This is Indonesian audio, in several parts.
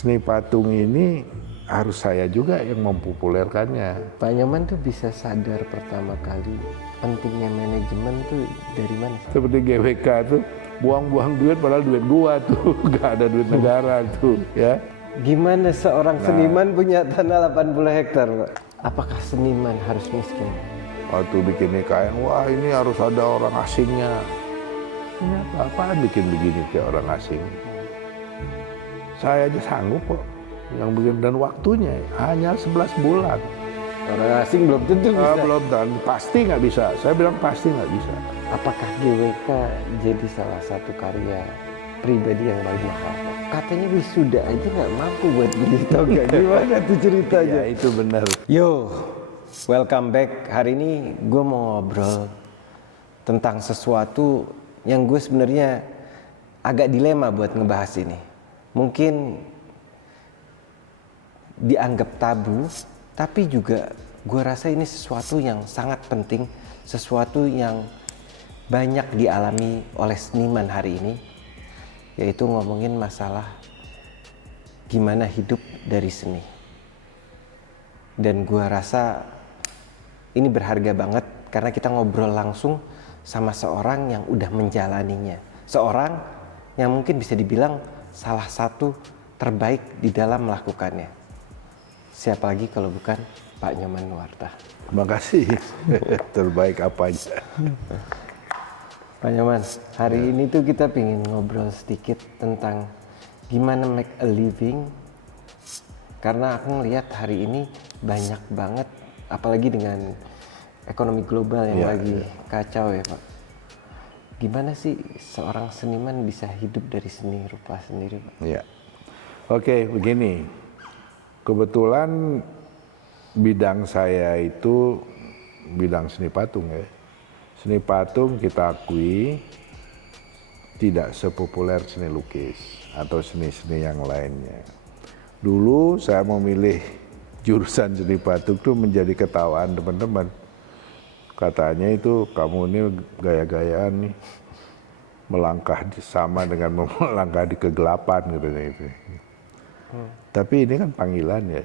seni patung ini harus saya juga yang mempopulerkannya. Pak Nyoman tuh bisa sadar pertama kali pentingnya manajemen tuh dari mana? Seperti GWK tuh buang-buang duit padahal duit gua tuh, gak ada duit negara tuh ya. Gimana seorang seniman punya tanah 80 hektar, Pak? Apakah seniman harus miskin? Waktu bikin IKN, wah ini harus ada orang asingnya. Ini apa-apaan bikin begini kayak orang asing. Saya aja sanggup kok yang begini, dan waktunya hanya 11 bulan. Orang asing belum tentu bisa. Belum, dan pasti nggak bisa. Saya bilang pasti nggak bisa. Apakah GWK jadi salah satu karya pribadi yang paling mahal? Katanya wisuda aja nggak mampu buat beli toga. Gimana tuh ceritanya? Ya itu benar. Yo, welcome back. Hari ini gue mau ngobrol tentang sesuatu yang gue sebenarnya agak dilema buat ngebahas ini. Mungkin dianggap tabu, tapi juga gue rasa ini sesuatu yang sangat penting, sesuatu yang banyak dialami oleh seniman hari ini, yaitu ngomongin masalah gimana hidup dari seni. Dan gue rasa ini berharga banget karena kita ngobrol langsung sama seorang yang udah menjalaninya, seorang yang mungkin bisa dibilang salah satu terbaik di dalam melakukannya. Siapa lagi kalau bukan Pak Nyoman Nuarta. Terima kasih. Terbaik apa aja. Pak Nyoman, hari ini tuh kita pengen ngobrol sedikit tentang gimana make a living. Karena aku ngelihat hari ini banyak banget, apalagi dengan ekonomi global yang lagi kacau ya Pak. Gimana sih seorang seniman bisa hidup dari seni rupa sendiri Pak? Ya. Oke, begini. Kebetulan bidang saya itu bidang seni patung ya. Seni patung kita akui tidak sepopuler seni lukis atau seni-seni yang lainnya. Dulu saya memilih jurusan seni patung itu menjadi ketawaan teman-teman. Katanya itu kamu ini gaya-gayaan nih, melangkah sama dengan melangkah di kegelapan katanya itu. Tapi ini kan panggilan ya.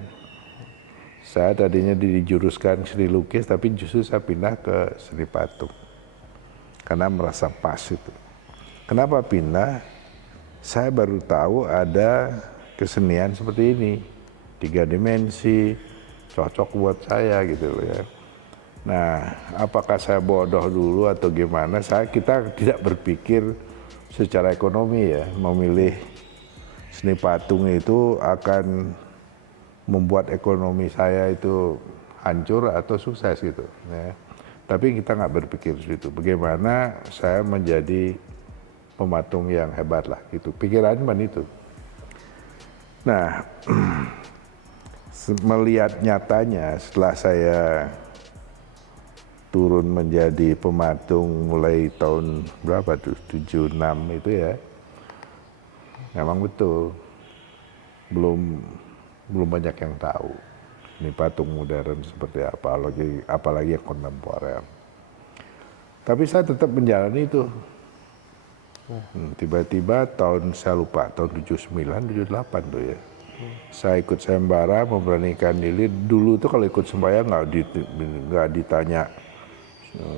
Saya tadinya dijuruskan seni lukis, tapi justru saya pindah ke seni patung. Karena merasa pas itu. Kenapa pindah? Saya baru tahu ada kesenian seperti ini. 3 dimensi, cocok buat saya gitu loh ya. Nah, apakah saya bodoh dulu atau gimana? Kita tidak berpikir secara ekonomi ya, memilih seni patung itu akan membuat ekonomi saya itu hancur atau sukses gitu ya. Tapi kita nggak berpikir situ. Bagaimana saya menjadi pematung yang hebat lah gitu. Pikirannya cuma itu. Nah, melihat nyatanya setelah saya turun menjadi pematung mulai tahun berapa tuh, 76 itu ya. Memang betul, belum banyak yang tahu ini patung modern seperti apa, apalagi yang kontemporer. Tapi saya tetap menjalani itu. Tiba-tiba saya lupa, tahun 79, 78 tuh ya. Saya ikut sayembara, memberanikan diri. Dulu tuh kalau ikut sembahyang nggak ditanya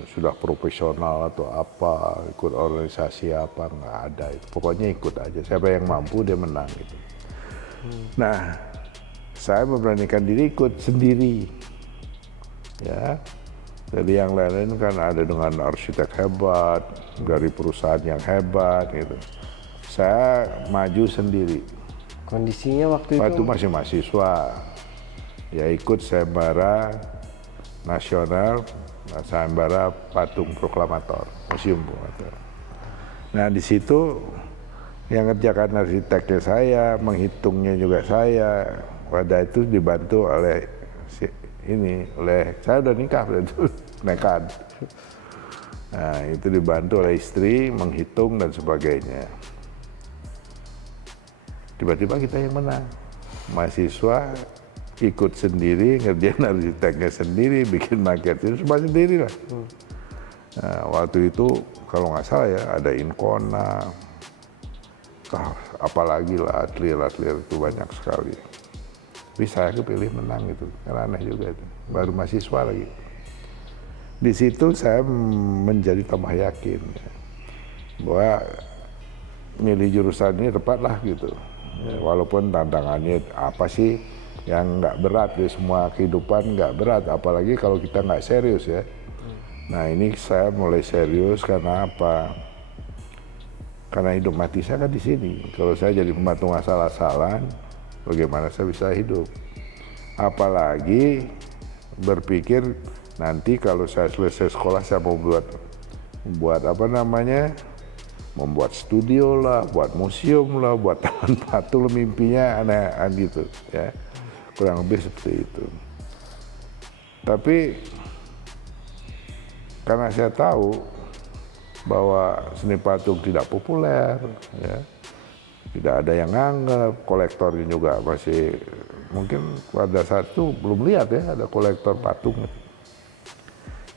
sudah profesional atau apa, ikut organisasi apa, nggak ada itu. Pokoknya ikut aja, siapa yang mampu dia menang gitu. Nah, saya memberanikan diri ikut sendiri. Ya. Jadi yang lain-lain kan ada dengan arsitek hebat, dari perusahaan yang hebat gitu. Saya maju sendiri. Kondisinya waktu itu masih mahasiswa. Ya ikut sayembara nasional, sayembara patung proklamator, museum proklamator. Nah di situ yang ngerjakan arsiteknya saya, menghitungnya juga saya. Pada itu dibantu oleh saya udah nikah berarti nekat. Nah itu dibantu oleh istri, menghitung dan sebagainya. Tiba-tiba kita yang menang. Mahasiswa ikut sendiri, ngerjain arsiteknya sendiri, bikin maketnya semua sendiri lah. Nah, waktu itu kalau nggak salah ya ada Incona, apalagi lah atlet-atlet itu banyak sekali. Tapi saya kepilih menang itu, karena aneh juga itu. Baru mahasiswa lagi. Di situ saya menjadi tambah yakin bahwa milih jurusan ini tepat lah gitu. Ya, walaupun tantangannya apa sih yang nggak berat di semua kehidupan nggak berat, apalagi kalau kita nggak serius ya. Nah ini saya mulai serius karena apa? Karena hidup mati saya kan di sini. Kalau saya jadi pembantu asal-asalan, bagaimana saya bisa hidup? Apalagi berpikir nanti kalau saya selesai sekolah saya mau buat apa namanya? Membuat studio lah, buat museum lah, buat taman patung, mimpinya aneh gitu ya. Kurang lebih seperti itu. Tapi karena saya tahu bahwa seni patung tidak populer, ya, tidak ada yang nganggap, kolektornya juga masih mungkin pada saat itu belum lihat ya ada kolektor patung.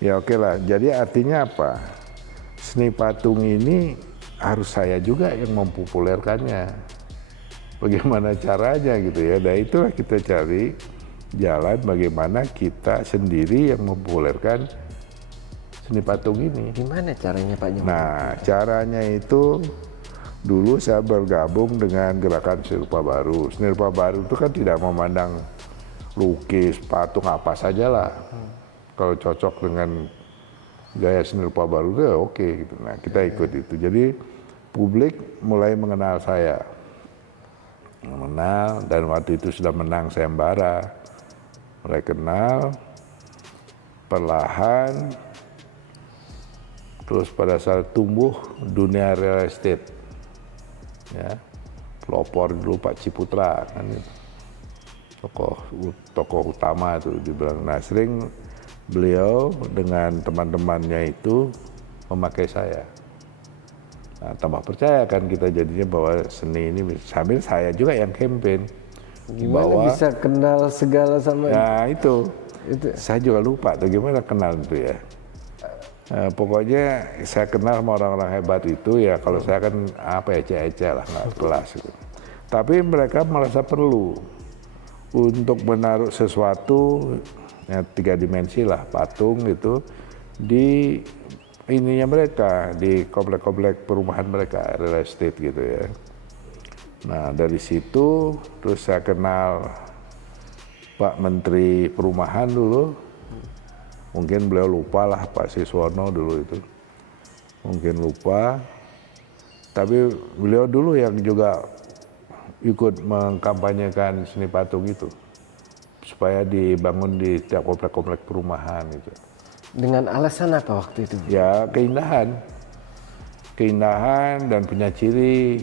Ya oke lah, jadi artinya apa? Seni patung ini harus saya juga yang mempopulerkannya. Bagaimana caranya gitu ya. Dan itulah kita cari jalan bagaimana kita sendiri yang mempopulerkan seni patung ini. Gimana caranya Pak Nyoman? Nah, caranya itu dulu saya bergabung dengan gerakan Seni Rupa Baru. Seni Rupa Baru itu kan tidak memandang lukis, patung apa sajalah. Kalau cocok dengan gaya seni rupa baru itu ya oke gitu. Nah kita ikut itu. Jadi publik mulai mengenal saya. Mengenal dan waktu itu sudah menang sayembara. Mulai kenal, perlahan, terus pada saat tumbuh dunia real estate. Ya, pelopor dulu Pak Ciputra kan itu. Tokoh utama itu dibilang. Nah sering beliau dengan teman-temannya itu memakai saya. Nah, tambah percaya kan kita jadinya bahwa seni ini, sambil saya juga yang campaign. Gimana bahwa, bisa kenal segala sama nah itu. Saya juga lupa tuh gimana kenal itu ya. Pokoknya saya kenal sama orang-orang hebat itu ya, kalau saya kan apa ya, ece-ece lah, nggak kelas gitu. Tapi mereka merasa perlu untuk menaruh sesuatu ya, 3 dimensi lah, patung gitu di ininya mereka, di komplek-komplek perumahan mereka, real estate gitu ya. Nah dari situ terus saya kenal Pak Menteri Perumahan dulu, mungkin beliau lupa lah, Pak Siswono dulu itu, mungkin lupa, tapi beliau dulu yang juga ikut mengkampanyekan seni patung itu supaya dibangun di tiap komplek-komplek perumahan itu. Dengan alasan apa waktu itu? Ya keindahan dan punya ciri.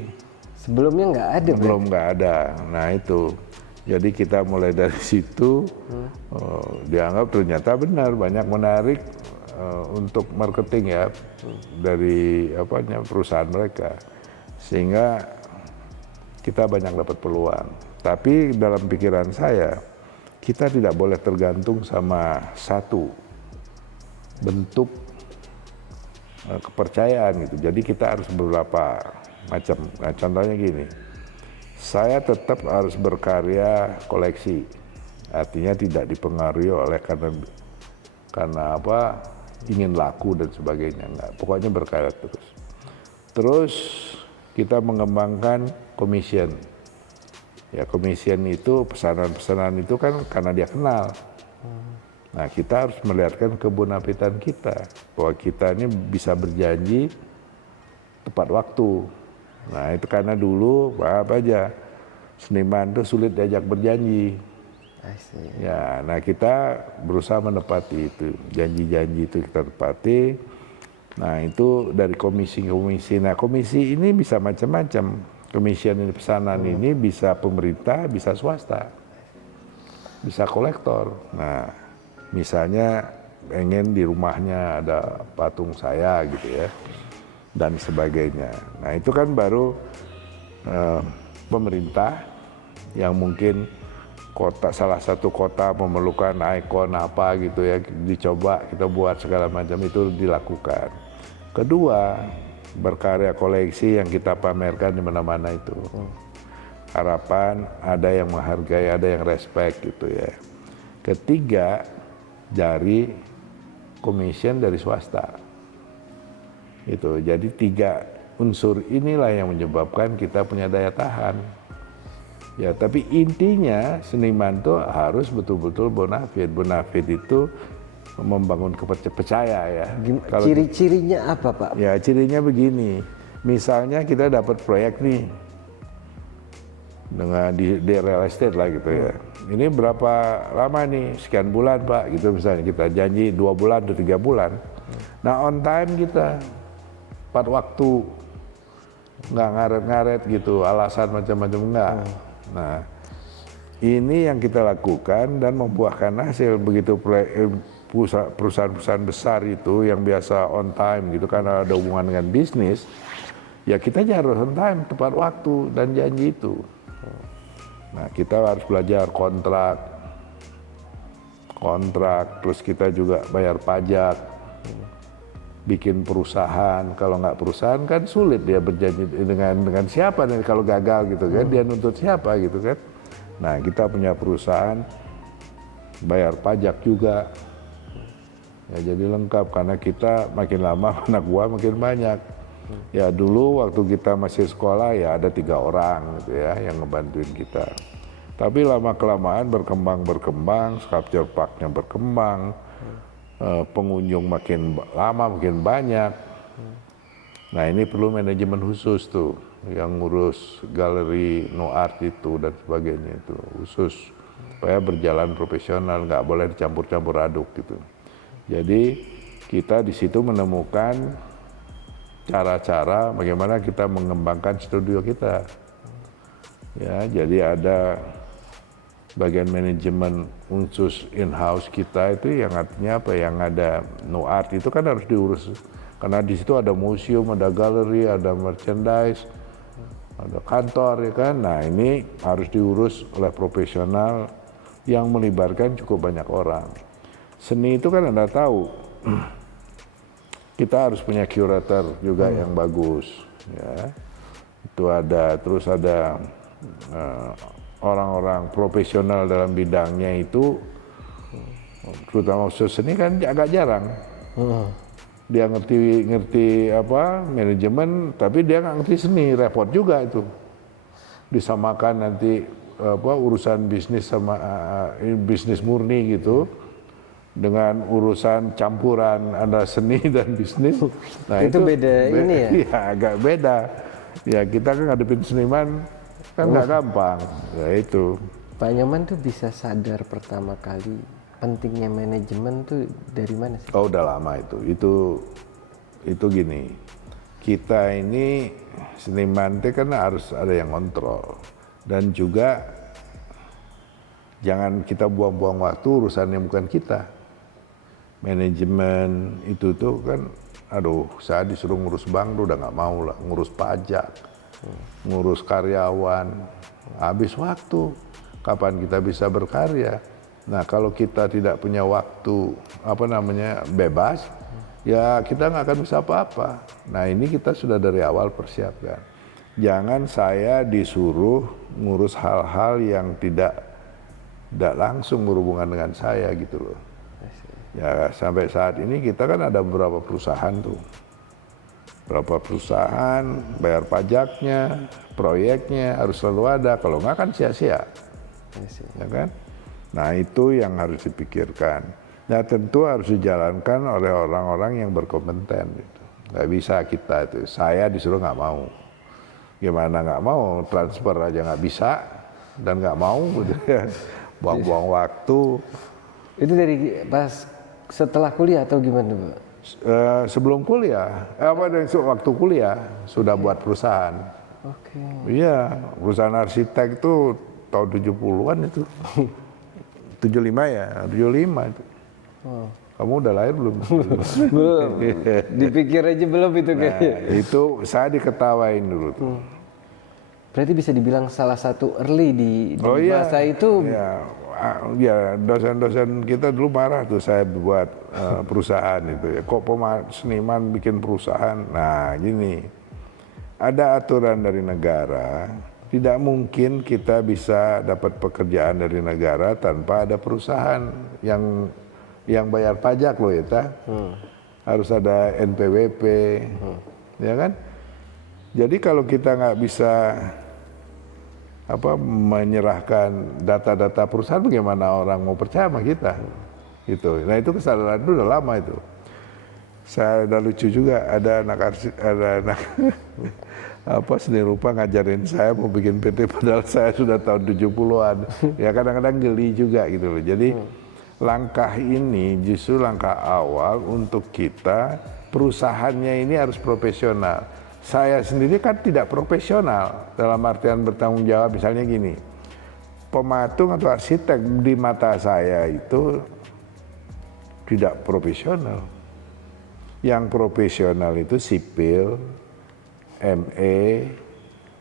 Sebelumnya nggak ada. Belum nggak ada. Nah itu, jadi kita mulai dari situ dianggap ternyata benar banyak menarik untuk marketing ya dari perusahaan mereka, sehingga kita banyak dapat peluang. Tapi dalam pikiran saya, kita tidak boleh tergantung sama satu bentuk kepercayaan gitu. Jadi kita harus beberapa macam. Nah, contohnya gini, saya tetap harus berkarya koleksi. Artinya tidak dipengaruhi oleh karena apa ingin laku dan sebagainya. Enggak, pokoknya berkarya terus. Terus kita mengembangkan commission. Ya commission itu pesanan-pesanan itu kan karena dia kenal. Nah kita harus melihatkan kebunapitan kita bahwa kita ini bisa berjanji tepat waktu. Nah itu karena dulu apa aja seniman itu sulit diajak berjanji. Ya, nah kita berusaha menepati itu, janji-janji itu kita tepati. Nah itu dari komisi-komisi. Nah komisi ini bisa macam-macam. Komisi ini pesanan ini bisa pemerintah, bisa swasta, bisa kolektor. Nah misalnya pengen di rumahnya ada patung saya gitu ya, dan sebagainya. Nah itu kan baru pemerintah yang mungkin salah satu kota memerlukan ikon apa gitu ya, dicoba kita buat segala macam itu dilakukan. Kedua, berkarya koleksi yang kita pamerkan di mana-mana itu. Harapan ada yang menghargai, ada yang respect gitu ya. Ketiga, dari commission dari swasta. Itu. Jadi 3 unsur inilah yang menyebabkan kita punya daya tahan. Ya, tapi intinya seniman itu harus betul-betul bonafide. Bonafide itu membangun percaya ya. Ciri-cirinya apa, Pak? Ya, cirinya begini. Misalnya kita dapat proyek nih dengan di real estate lah gitu ya. Ini berapa lama nih? Sekian bulan, Pak. Gitu misalnya kita janji 2 bulan atau 3 bulan. Nah, on time kita tepat waktu. Nggak ngaret-ngaret gitu, alasan macam-macam enggak. Nah, ini yang kita lakukan dan membuahkan hasil. Begitu perusahaan-perusahaan besar itu yang biasa on time gitu karena ada hubungan dengan bisnis, ya kita harus on time, tepat waktu dan janji itu. Nah, kita harus belajar kontrak, terus kita juga bayar pajak, bikin perusahaan. Kalau nggak perusahaan kan sulit dia berjanji dengan siapa nih kalau gagal gitu kan, dia nuntut siapa gitu kan. Nah, kita punya perusahaan, bayar pajak juga. Ya, jadi lengkap karena kita makin lama anak buah makin banyak. Ya dulu waktu kita masih sekolah ya ada 3 orang gitu ya yang ngebantuin kita. Tapi lama-kelamaan berkembang, sculpture parknya berkembang, pengunjung makin lama makin banyak. Nah, ini perlu manajemen khusus tuh yang ngurus galeri no art itu dan sebagainya itu khusus supaya berjalan profesional, nggak boleh dicampur-campur aduk gitu. Jadi kita di situ menemukan cara-cara bagaimana kita mengembangkan studio kita. Ya, jadi ada bagian manajemen khusus in-house kita itu yang artinya apa? Yang ada no art itu kan harus diurus. Karena di situ ada museum, ada galeri, ada merchandise, ada kantor ya kan. Nah, ini harus diurus oleh profesional yang melibatkan cukup banyak orang. Seni itu kan Anda tahu, kita harus punya curator juga yang bagus. Ya. Itu ada, terus ada orang-orang profesional dalam bidangnya itu, terutama khusus seni kan agak jarang. Dia ngerti apa manajemen, tapi dia nggak ngerti seni, repot juga itu. Disamakan nanti apa urusan bisnis sama bisnis murni gitu dengan urusan campuran antara seni dan bisnis. Nah, itu beda ini ya? Iya, agak beda. Ya kita kan ngadepin seniman kan nggak gampang. Ya itu. Pak Nyoman tuh bisa sadar pertama kali pentingnya manajemen tuh dari mana sih? Oh, udah lama itu. Itu gini. Kita ini seniman itu kan harus ada yang kontrol dan juga jangan kita buang-buang waktu urusan yang bukan kita. Manajemen itu tuh kan, aduh, saya disuruh ngurus bank tuh udah nggak mau lah, ngurus pajak, ngurus karyawan, habis waktu. Kapan kita bisa berkarya? Nah, kalau kita tidak punya waktu bebas, ya kita nggak akan bisa apa-apa. Nah, ini kita sudah dari awal persiapkan. Jangan saya disuruh ngurus hal-hal yang tidak langsung berhubungan dengan saya gitu loh. Ya, sampai saat ini kita kan ada beberapa perusahaan tuh. Beberapa perusahaan, bayar pajaknya, proyeknya harus selalu ada. Kalau nggak kan sia-sia. Ya kan? Nah, itu yang harus dipikirkan. Nah, tentu harus dijalankan oleh orang-orang yang berkompeten. Gitu. Nggak bisa kita itu. Saya disuruh nggak mau. Gimana nggak mau? Transfer aja nggak bisa dan nggak mau. Gitu ya. Buang-buang waktu. Itu dari pas setelah kuliah atau gimana, Pak? Sebelum kuliah, waktu kuliah sudah buat perusahaan. Oke. Iya, perusahaan arsitek itu tahun 70-an itu. 75 ya, 75 itu. Oh. Kamu udah lahir belum? Belum. Dipikir aja belum itu kayaknya. Itu saya diketawain dulu tuh. Berarti bisa dibilang salah satu early di masa itu. Iya. ya dosen-dosen kita dulu marah tuh saya buat perusahaan itu ya. Kok seniman bikin perusahaan? Nah gini, ada aturan dari negara. Tidak mungkin kita bisa dapat pekerjaan dari negara tanpa ada perusahaan yang bayar pajak loh ya, harus ada NPWP, ya kan? Jadi kalau kita nggak bisa menyerahkan data-data perusahaan, bagaimana orang mau percaya sama kita? Gitu. Nah itu kesalahan itu udah lama itu. Saya udah lucu juga ada anak seni rupa ngajarin saya mau bikin PT padahal saya sudah tahun 70-an. Ya kadang-kadang geli juga gitu loh. Jadi langkah ini justru langkah awal untuk kita, perusahaannya ini harus profesional. Saya sendiri kan tidak profesional dalam artian bertanggung jawab. Misalnya gini, pematung atau arsitek di mata saya itu tidak profesional. Yang profesional itu sipil, ME,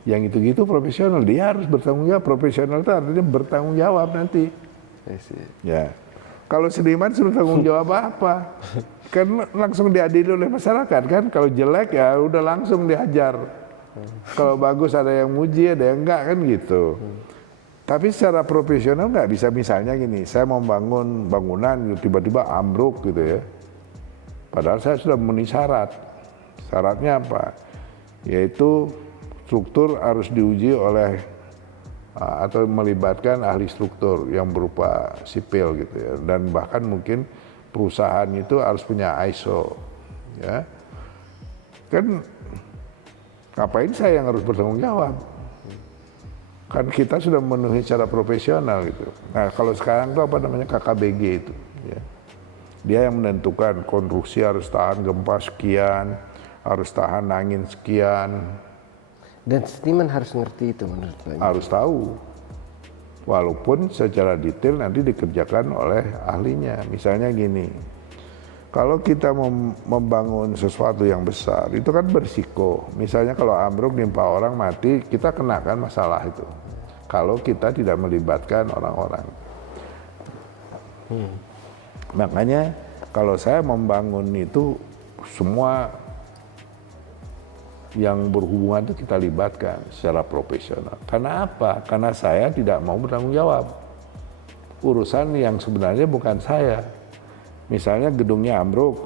yang itu-gitu profesional. Dia harus bertanggung jawab. Profesional itu artinya bertanggung jawab nanti. Ya, kalau seniman suruh tanggung jawab apa? Kan langsung diadili oleh masyarakat kan. Kalau jelek ya udah langsung dihajar. Kalau bagus ada yang muji, ada yang enggak kan gitu. Tapi secara profesional nggak bisa. Misalnya gini, saya mau bangun bangunan tiba-tiba ambruk gitu ya. Padahal saya sudah memenuhi syarat. Syaratnya apa? Yaitu struktur harus diuji oleh atau melibatkan ahli struktur yang berupa sipil gitu ya. Dan bahkan mungkin perusahaan itu harus punya ISO. Ya. Kan ngapain saya yang harus bertanggung jawab? Kan kita sudah memenuhi secara profesional gitu. Nah kalau sekarang itu apa namanya KKBG itu. Ya. Dia yang menentukan konstruksi harus tahan gempa sekian, harus tahan angin sekian. Dan seniman harus ngerti itu menurut Pak. Harus tahu. Walaupun secara detail nanti dikerjakan oleh ahlinya. Misalnya gini, kalau kita membangun sesuatu yang besar, itu kan berisiko. Misalnya kalau ambruk nimpa orang mati, kita kenakan masalah itu. Kalau kita tidak melibatkan orang-orang. Makanya kalau saya membangun itu semua yang berhubungan itu kita libatkan secara profesional. Karena apa? Karena saya tidak mau bertanggung jawab. Urusan yang sebenarnya bukan saya. Misalnya gedungnya ambruk.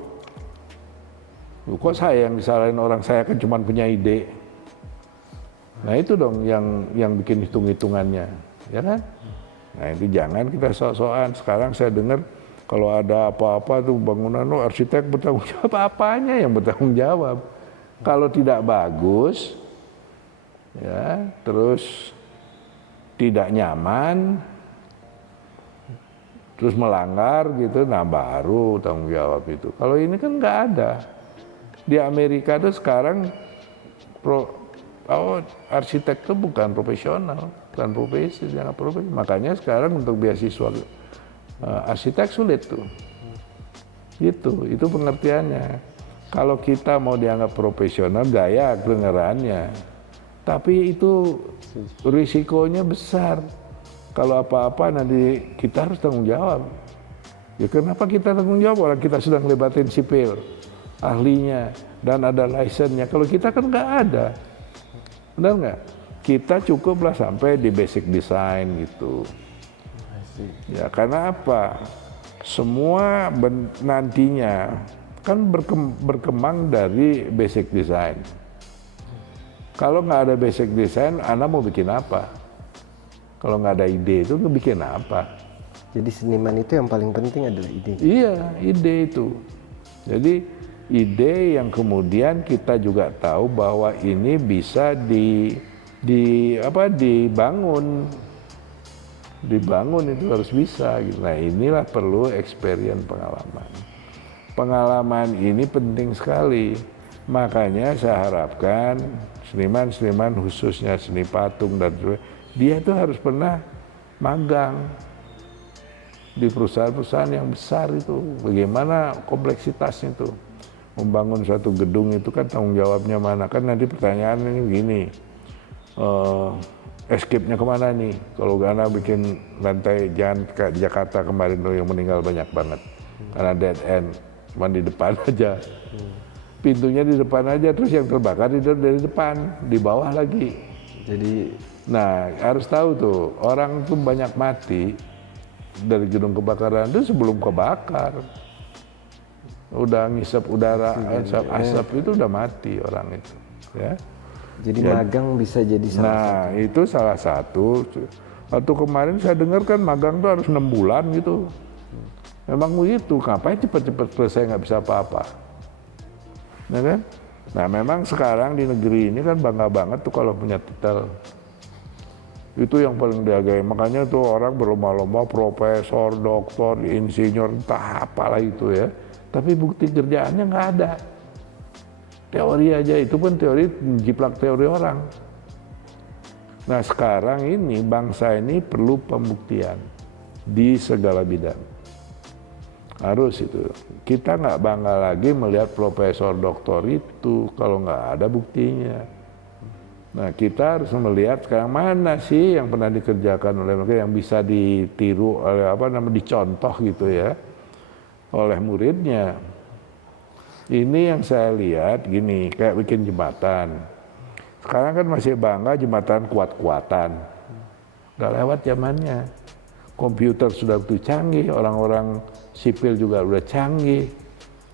Kok saya yang disalahin orang, saya kan cuma punya ide. Nah itu dong yang bikin hitung-hitungannya. Ya kan? Nah itu jangan kita sok-sokan. Sekarang saya dengar kalau ada apa-apa tuh bangunan, arsitek bertanggung jawab, apanya yang bertanggung jawab? Kalau tidak bagus, ya, terus tidak nyaman, terus melanggar gitu, nah baru tanggung jawab itu. Kalau ini kan nggak ada. Di Amerika tuh sekarang arsitek itu bukan profesional, bukan profesi, jangan profesi. Makanya sekarang untuk beasiswa arsitek sulit tuh. Itu pengertiannya. Kalau kita mau dianggap profesional, gaya kedengarannya. Tapi itu risikonya besar. Kalau apa-apa nanti kita harus tanggung jawab. Ya kenapa kita tanggung jawab? Orang kita sudah ngelibatin sipil, ahlinya, dan ada license-nya. Kalau kita kan nggak ada. Benar nggak? Kita cukuplah sampai di basic design gitu. Ya karena apa? Semua nantinya kan berkembang dari basic design. Kalau nggak ada basic design, Anda mau bikin apa? Kalau nggak ada ide itu bikin apa? Jadi seniman itu yang paling penting adalah ide. Iya, ide itu. Jadi ide yang kemudian kita juga tahu bahwa ini bisa dibangun itu harus bisa. Gitu. Nah inilah perlu experience pengalaman. Pengalaman ini penting sekali. Makanya saya harapkan seniman-seniman khususnya seni patung dan sebagainya, dia itu harus pernah magang di perusahaan-perusahaan yang besar itu. Bagaimana kompleksitasnya itu. Membangun suatu gedung itu kan tanggung jawabnya mana. Kan nanti pertanyaan ini gini, escape-nya kemana nih? Kalau karena bikin lantai, jangan kayak di Jakarta kemarin tuh yang meninggal banyak banget. Karena dead end, cuma di depan aja. Pintunya di depan aja, terus yang terbakar itu dari depan, di bawah lagi. Jadi, Nah, harus tahu tuh, orang tuh banyak mati dari gedung kebakaran itu sebelum kebakar. Udah ngisap udara, asap itu udah mati orang itu. Ya. jadi magang bisa jadi salah Nah, itu salah satu. Waktu kemarin saya dengar kan magang tuh harus 6 bulan gitu. Memang begitu, ngapain cepat-cepat selesai nggak bisa apa-apa. Ya kan? Nah, memang sekarang di negeri ini kan bangga banget tuh kalau punya titel. Itu yang paling dihargai. Makanya tuh orang berlomba-lomba profesor, doktor, insinyur, entah apalah itu ya. Tapi bukti kerjaannya nggak ada. Teori aja, itu pun teori jiplak teori orang. Nah sekarang ini bangsa ini perlu pembuktian di segala bidang. Harus itu. Kita nggak bangga lagi melihat profesor doktor itu kalau nggak ada buktinya. Nah kita harus melihat sekarang mana sih yang pernah dikerjakan oleh mereka yang bisa ditiru oleh dicontoh gitu ya oleh muridnya. Ini yang saya lihat gini, kayak bikin jembatan. Sekarang kan masih bangga jembatan kuat-kuatan. Udah lewat zamannya. Komputer sudah begitu canggih, orang-orang sipil juga udah canggih,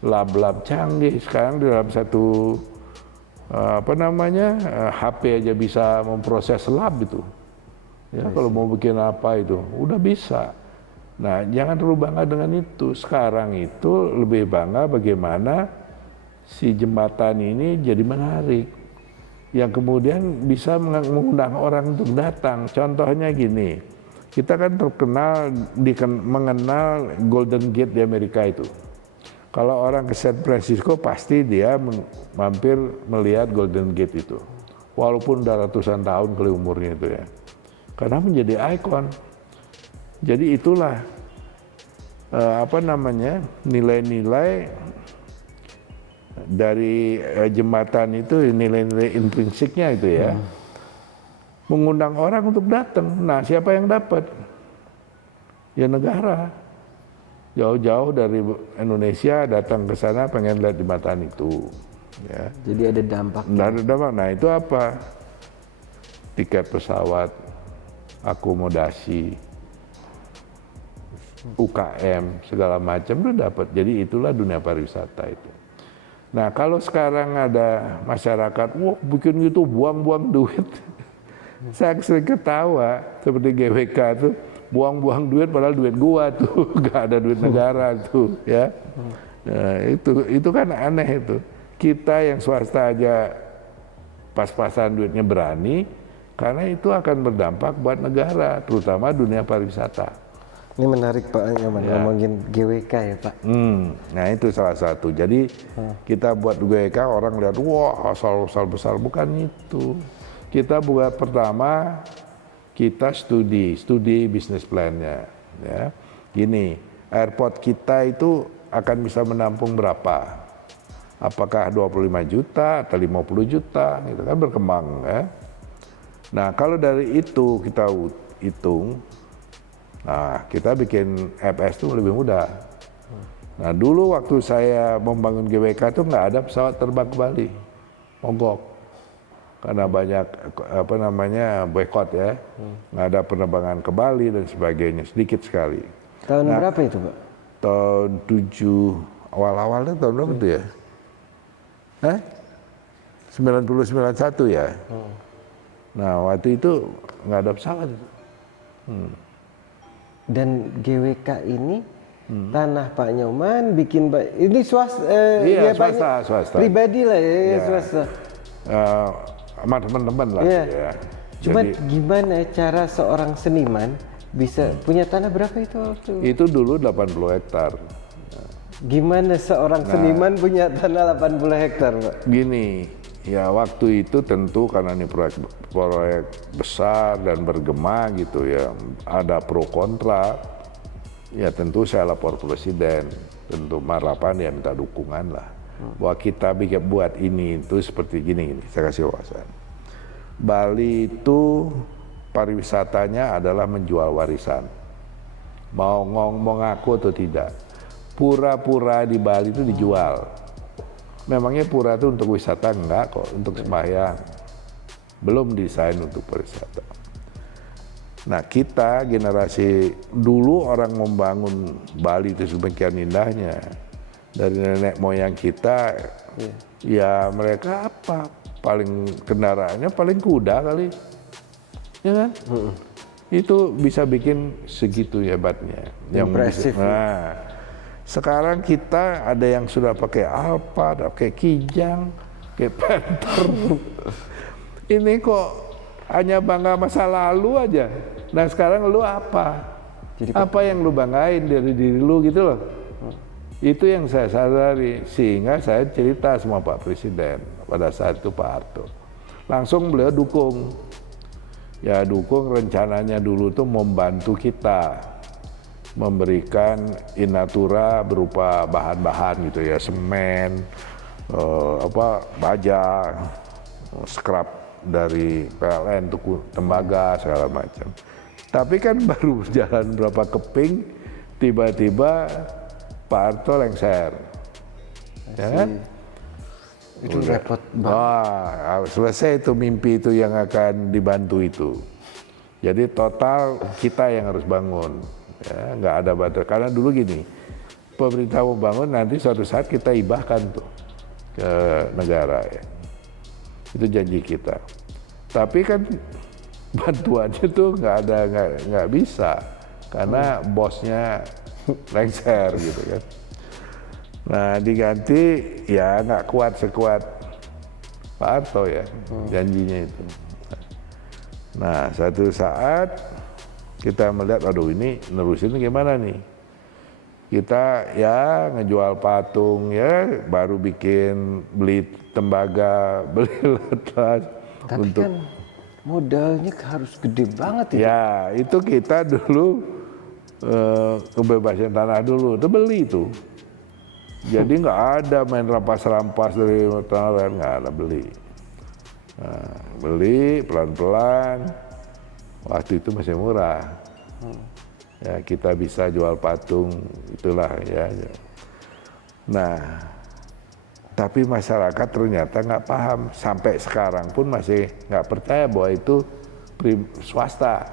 lab-lab canggih. Sekarang di dalam satu HP aja bisa memproses lab itu. Ya, kalau mau bikin apa itu, udah bisa. Nah, jangan terlalu bangga dengan itu. Sekarang itu lebih bangga bagaimana si jembatan ini jadi menarik, yang kemudian bisa mengundang orang untuk datang. Contohnya gini, kita kan terkenal mengenal Golden Gate di Amerika itu. Kalau orang ke San Francisco pasti dia mampir melihat Golden Gate itu, walaupun udah ratusan tahun kali umurnya itu ya, karena menjadi ikon. Jadi itulah nilai-nilai dari jembatan itu, nilai-nilai intrinsiknya itu ya, mengundang orang untuk datang. Nah, siapa yang dapat? Ya negara. Jauh-jauh dari Indonesia datang ke sana pengen lihat jembatan itu. Ya. Jadi ada dampak. Ada dampak. Nah itu apa? Tiket pesawat, akomodasi, UKM, segala macam itu dapat. Jadi itulah dunia pariwisata itu. Nah kalau sekarang ada masyarakat, wah bikin gitu buang-buang duit. Saya sering ketawa seperti GWK tuh, buang-buang duit padahal duit gua tuh, nggak ada duit negara tuh ya. Nah, itu kan aneh itu. Kita yang swasta aja pas-pasan duitnya berani, karena itu akan berdampak buat negara, terutama dunia pariwisata. Ini menarik Pak Nyoman, ngomongin GWK ya Pak. Nah itu salah satu. Jadi kita buat GWK orang lihat, wah asal-asal besar, bukan itu. Kita buat pertama, kita studi bisnis plan-nya. Ya. Gini, airport kita itu akan bisa menampung berapa? Apakah 25 juta atau 50 juta? Itu kan berkembang. Ya. Nah kalau dari itu kita hitung, nah kita bikin FS itu lebih mudah. Nah dulu waktu saya membangun GWK itu nggak ada pesawat terbang ke Bali, mogok. Karena banyak boykot ya, nggak ada penerbangan ke Bali dan sebagainya, sedikit sekali. Tahun berapa itu Pak? Tahun 7, awal-awalnya tahun berapa itu ya? 90-91 ya. Nah waktu itu nggak ada pesawat. Dan GWK ini tanah Pak Nyoman bikin ini swasta, iya, ya, swasta. Pribadi lah ya, ya. swasta. Sama teman-teman lah. Ya. Ya. Cuma gimana cara seorang seniman bisa punya tanah berapa itu waktu? Itu dulu 80 hektar. Gimana seorang seniman punya tanah 80 hektar Pak? Gini, ya waktu itu tentu karena ini proyek besar dan bergema gitu ya, ada pro kontra, ya tentu saya lapor presiden, tentu Marapan ya minta dukungan lah. Bahwa kita buat ini itu seperti gini, saya kasih wawasan. Bali itu pariwisatanya adalah menjual warisan. Mau ngaku atau tidak. Pura-pura di Bali itu dijual. Memangnya pura itu untuk wisata? Enggak kok, untuk sembahyang. Belum desain untuk pariwisata. Nah kita generasi dulu orang membangun Bali itu sedemikian indahnya. Dari nenek moyang kita, ya mereka apa? Paling kendaraannya paling kuda kali. Ya kan? Itu bisa bikin segitu hebatnya. Impresif. Nah, sekarang kita ada yang sudah pakai Alphard, pakai Kijang, pakai Panther. Ini kok hanya bangga masa lalu aja. Nah sekarang lu apa? Apa yang lu banggain dari diri lu gitu loh. Itu yang saya sadari, sehingga saya cerita sama Pak Presiden pada saat itu Pak Harto. Langsung beliau dukung. Ya dukung rencananya dulu tuh membantu kita memberikan in natura berupa bahan-bahan gitu ya, semen, baja, scrap dari PLN, tembaga segala macam. Tapi kan baru jalan berapa keping, tiba-tiba Pak Harto lengser, ya kan? Itu repot banget. Wah, selesai itu mimpi itu yang akan dibantu itu. Jadi total kita yang harus bangun, ya, nggak ada batas. Karena dulu gini, pemerintah mau bangun nanti suatu saat kita hibahkan tuh ke negara, ya. Itu janji kita. Tapi kan bantuannya tuh nggak bisa karena bosnya lengser gitu kan. Nah diganti ya nggak kuat sekuat Pak Harto ya janjinya itu. Nah satu saat kita melihat aduh ini nerusin gimana nih. Kita ya ngejual patung ya baru beli tembaga, beli latas. Tapi untuk kan modalnya harus gede banget ya. Ya itu kita dulu kebebasan tanah dulu, itu beli itu. Jadi nggak ada main rampas-rampas dari tanah lain, nggak ada beli. Nah, beli pelan-pelan, waktu itu masih murah. Ya kita bisa jual patung, itulah ya. Nah, tapi masyarakat ternyata nggak paham, sampai sekarang pun masih nggak percaya bahwa itu swasta.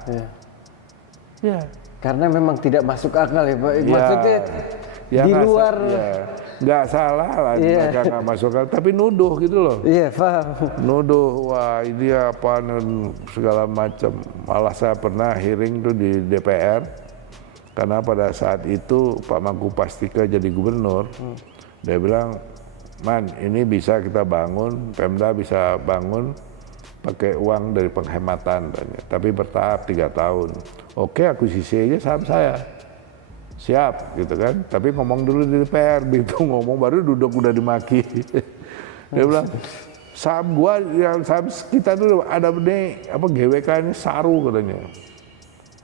Ya. Karena memang tidak masuk akal ya Pak. Ya, Maksudnya di luar. Nggak salah lah, mereka nggak masuk akal, tapi nuduh gitu loh. Iya paham. Nuduh, wah ini apa segala macam. Malah saya pernah hearing tuh di DPR, karena pada saat itu Pak Mangku Pastika jadi gubernur, dia bilang, Man, ini bisa kita bangun, Pemda bisa bangun pakai uang dari penghematan, tapi bertahap 3 tahun. Oke, akuisisi aja saham saya. Siap, gitu kan. Tapi ngomong dulu di DPR, begitu ngomong baru duduk udah dimaki. Dia bilang, saham gua, yang saham kita tuh ada nih, GWK ini saru katanya.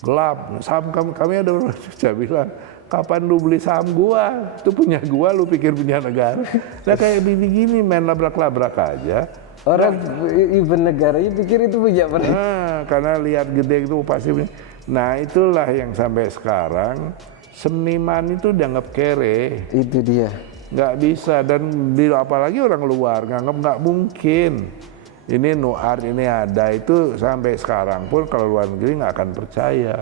Gelap, saham kami ada berapa? Saya bilang, kapan lu beli saham gua? Itu punya gua, lu pikir punya negara. Nah kayak gini main labrak-labrak aja. Orang even negaranya pikir itu punya mereka. Nah, karena lihat gede itu pasti. Nah itulah yang sampai sekarang seniman itu dianggap kere. Itu dia. Nggak bisa, dan apalagi orang luar nganggap nggak mungkin. Ini art ini ada, itu sampai sekarang pun kalau luar negeri nggak akan percaya.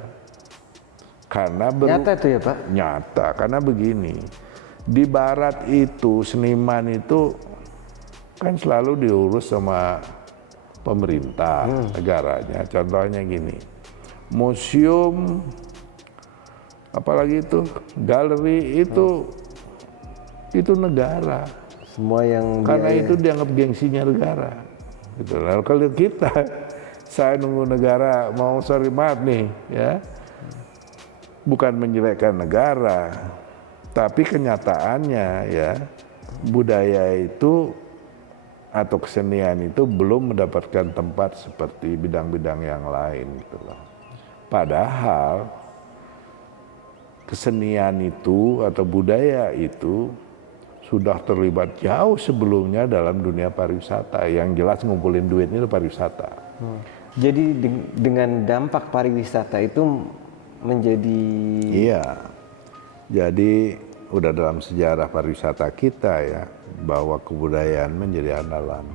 Karena nyata itu ya Pak? Nyata, karena begini, di barat itu seniman itu kan selalu diurus sama pemerintah negaranya. Contohnya gini, museum, apalagi itu galeri itu negara. Semua yang karena itu dianggap gengsinya negara. Gitu. Lalu kalau kita, saya nunggu negara mau maaf nih, ya, bukan menjelekkan negara, tapi kenyataannya ya budaya itu atau kesenian itu belum mendapatkan tempat seperti bidang-bidang yang lain gitu loh. Padahal kesenian itu atau budaya itu sudah terlibat jauh sebelumnya dalam dunia pariwisata. Yang jelas ngumpulin duitnya itu pariwisata. Jadi dengan dampak pariwisata itu menjadi Iya, jadi udah dalam sejarah pariwisata kita ya, bahwa kebudayaan menjadi andalan.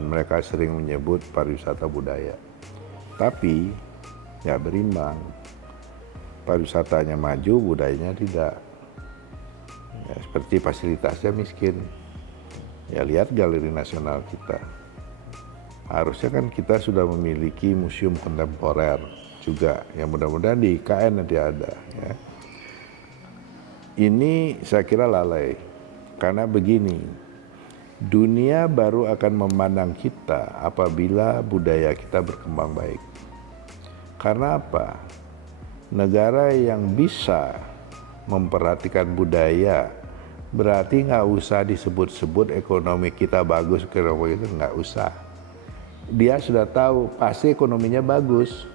Mereka sering menyebut pariwisata budaya. Tapi ya berimbang. Pariwisatanya maju, budayanya tidak. Ya, seperti fasilitasnya miskin. Ya lihat galeri nasional kita. Harusnya kan kita sudah memiliki museum kontemporer juga, yang mudah-mudahan di IKN nanti ada. Ya. Ini saya kira lalai, karena begini, dunia baru akan memandang kita apabila budaya kita berkembang baik. Karena apa? Negara yang bisa memperhatikan budaya, berarti nggak usah disebut-sebut ekonomi kita bagus, ekonomi itu nggak usah. Dia sudah tahu pasti ekonominya bagus,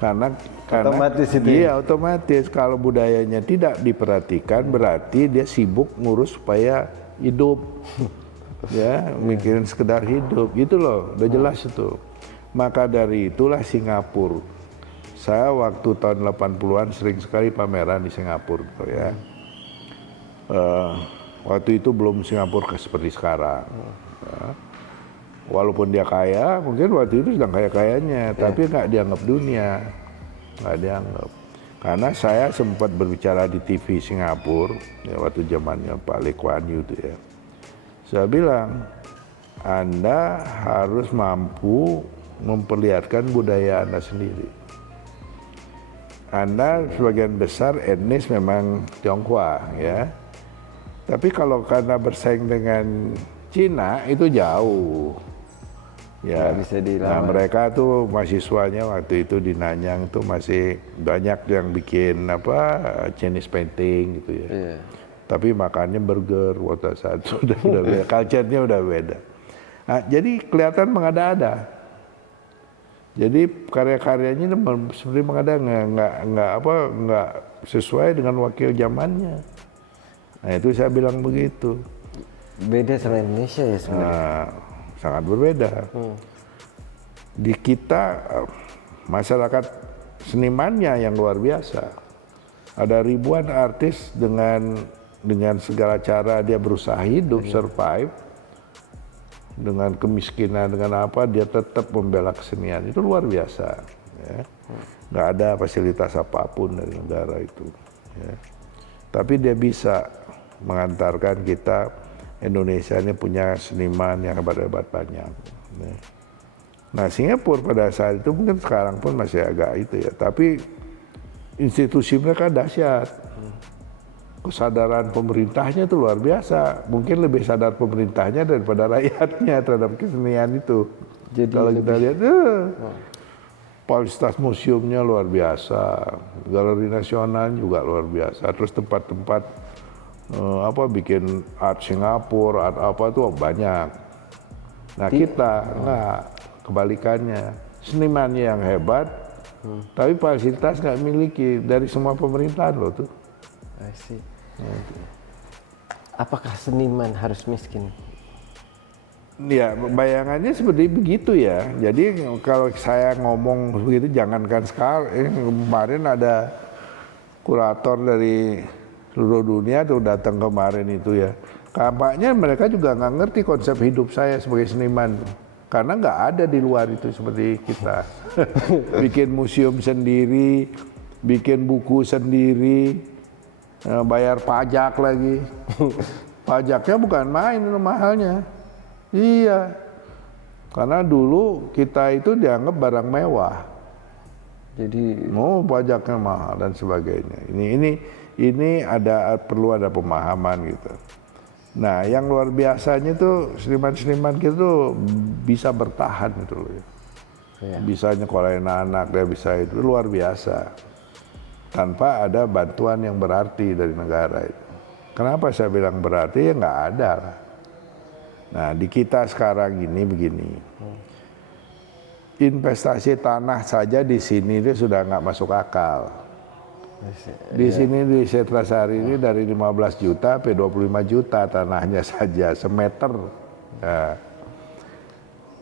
karena Otomatis itu iya otomatis. Kalau budayanya tidak diperhatikan berarti dia sibuk ngurus supaya hidup, ya mikirin sekedar hidup itu loh, udah jelas itu. Maka dari itulah Singapura, saya waktu tahun 80-an sering sekali pameran di Singapura gitu ya. Waktu itu belum Singapura seperti sekarang. Ya. Walaupun dia kaya, mungkin waktu itu sedang kaya-kayanya, tapi nggak dianggap dunia, nggak dianggap. Karena saya sempat berbicara di TV Singapura, ya waktu zamannya Pak Lee Kuan Yew itu ya. Saya bilang, Anda harus mampu memperlihatkan budaya Anda sendiri. Anda sebagian besar etnis memang Tionghoa ya, tapi kalau karena bersaing dengan Cina itu jauh. Ya, bisa nah mereka tuh mahasiswanya waktu itu di Nanyang tuh masih banyak yang bikin Chinese painting gitu ya. Iya. Tapi makannya burger waktu saat itu udah beda, culture-nya udah beda. Nah, jadi kelihatan mengada-ada. Jadi karya-karyanya seperti mengada, nggak sesuai dengan wakil zamannya. Nah itu saya bilang begitu. Beda sama Indonesia ya sebenarnya. Nah, sangat berbeda. Di kita masyarakat senimannya yang luar biasa. Ada ribuan artis dengan segala cara dia berusaha hidup, survive. Dengan kemiskinan, dengan apa dia tetap membela kesenian. Itu luar biasa. Ya. Nggak ada fasilitas apapun dari negara itu. Ya. Tapi dia bisa mengantarkan kita, Indonesia ini punya seniman yang hebat-hebat banyak. Ya. Nah Singapura pada saat itu mungkin sekarang pun masih agak itu ya. Tapi institusi mereka dahsyat. Kesadaran pemerintahnya itu luar biasa. Mungkin lebih sadar pemerintahnya daripada rakyatnya terhadap kesenian itu. Jadi kalau kita lihat, fasilitas museumnya luar biasa, galeri nasional juga luar biasa. Terus tempat-tempat bikin art Singapura, art apa tuh banyak. Nah kita nggak, kebalikannya. Senimannya yang hebat, tapi fasilitas nggak miliki dari semua pemerintahan loh tuh. I see. Apakah seniman harus miskin? Ya, bayangannya seperti begitu ya. Jadi kalau saya ngomong begitu, jangankan sekarang. Kemarin ada kurator dari seluruh dunia tuh datang kemarin itu ya. Kampaknya mereka juga nggak ngerti konsep hidup saya sebagai seniman. Karena nggak ada di luar itu seperti kita. Bikin museum sendiri, bikin buku sendiri, bayar pajak lagi. Pajaknya bukan main, itu mahalnya. Iya, karena dulu kita itu dianggap barang mewah. Jadi pajaknya mahal dan sebagainya. Ini perlu ada pemahaman gitu. Nah, yang luar biasanya tuh seniman-seniman kita tuh bisa bertahan gitu loh. Ya. Bisa nyekolahin anak, dia bisa itu luar biasa. Tanpa ada bantuan yang berarti dari negara itu. Kenapa saya bilang berarti? Ya nggak ada lah. Nah di kita sekarang ini begini, investasi tanah saja di sini itu sudah nggak masuk akal. Di sini di Setrasari ini dari 15 juta sampai 25 juta tanahnya saja semeter. Nah,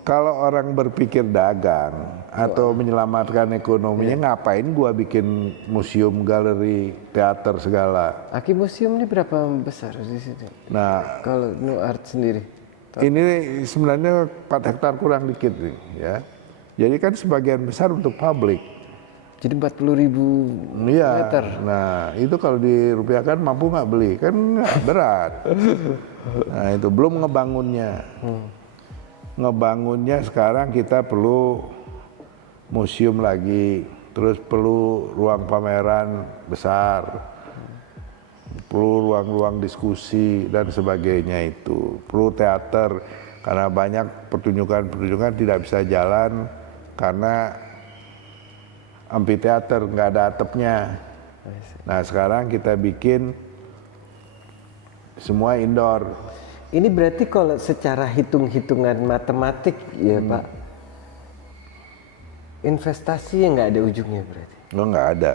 Kalau orang berpikir dagang atau menyelamatkan ekonominya, ngapain gua bikin museum, galeri, teater segala. Aki Museum ini berapa besar di situ? Nah, Kalau Nu Art sendiri? ini sebenarnya 4 hektar kurang dikit nih, ya. Jadi kan sebagian besar untuk publik. Jadi 40.000 Iya. meter. Nah, itu kalau dirupiahkan mampu nggak beli? Kan nggak, berat. Nah, itu belum ngebangunnya. Ngebangunnya sekarang kita perlu museum lagi, terus perlu ruang pameran besar, perlu ruang-ruang diskusi dan sebagainya itu, perlu teater karena banyak pertunjukan-pertunjukan tidak bisa jalan karena amphitheater nggak ada atapnya. Nah sekarang kita bikin semua indoor. Ini berarti kalau secara hitung-hitungan matematik ya Pak, investasinya nggak ada ujungnya berarti? Oh, nggak ada.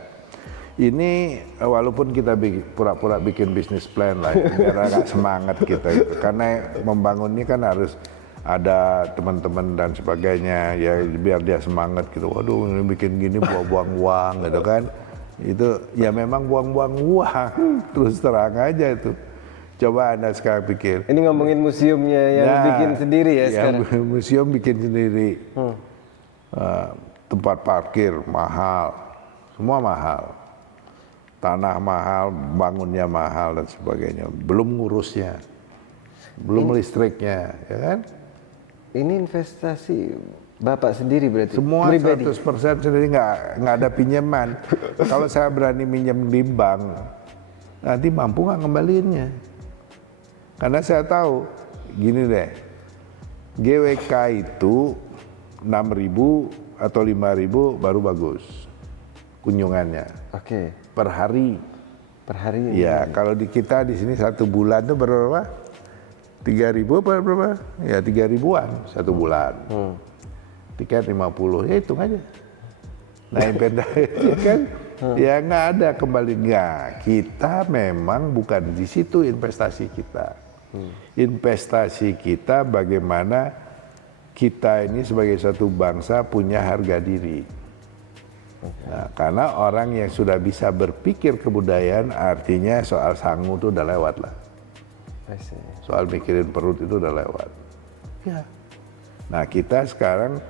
Ini walaupun kita pura-pura bikin bisnis plan lah, karena nggak semangat kita itu. Karena membangun ini kan harus ada teman-teman dan sebagainya, ya biar dia semangat gitu. Waduh, ini bikin gini buang-buang uang gitu kan. Itu ya memang buang-buang uang, terus terang aja itu. Coba Anda sekarang pikir. Ini ngomongin museumnya yang bikin sendiri ya sekarang? Museum bikin sendiri. Tempat parkir mahal, semua mahal. Tanah mahal, bangunnya mahal dan sebagainya. Belum ngurusnya, belum listriknya, ya kan? Ini investasi Bapak sendiri berarti? Semua pribadi? 100% sendiri, nggak ada pinjaman. Kalau saya berani minjem di bank, nanti mampu nggak ngembaliinnya? Karena saya tahu, gini deh, GWK itu 6.000 atau 5.000 baru bagus kunjungannya. Oke. Per hari. Per hari? Ya, kalau di kita di sini 1 bulan itu berapa? 3.000 apa berapa? Ya 3.000-an 1 bulan. Tiket 50, ya hitung aja. Nah, ya kan? Ya nggak ada kembali. Nggak, kita memang bukan di situ investasi kita. Investasi kita bagaimana kita ini sebagai satu bangsa punya harga diri. Nah, karena orang yang sudah bisa berpikir kebudayaan artinya soal sangu itu udah lewat lah. Soal mikirin perut itu udah lewat. Ya. Nah kita sekarang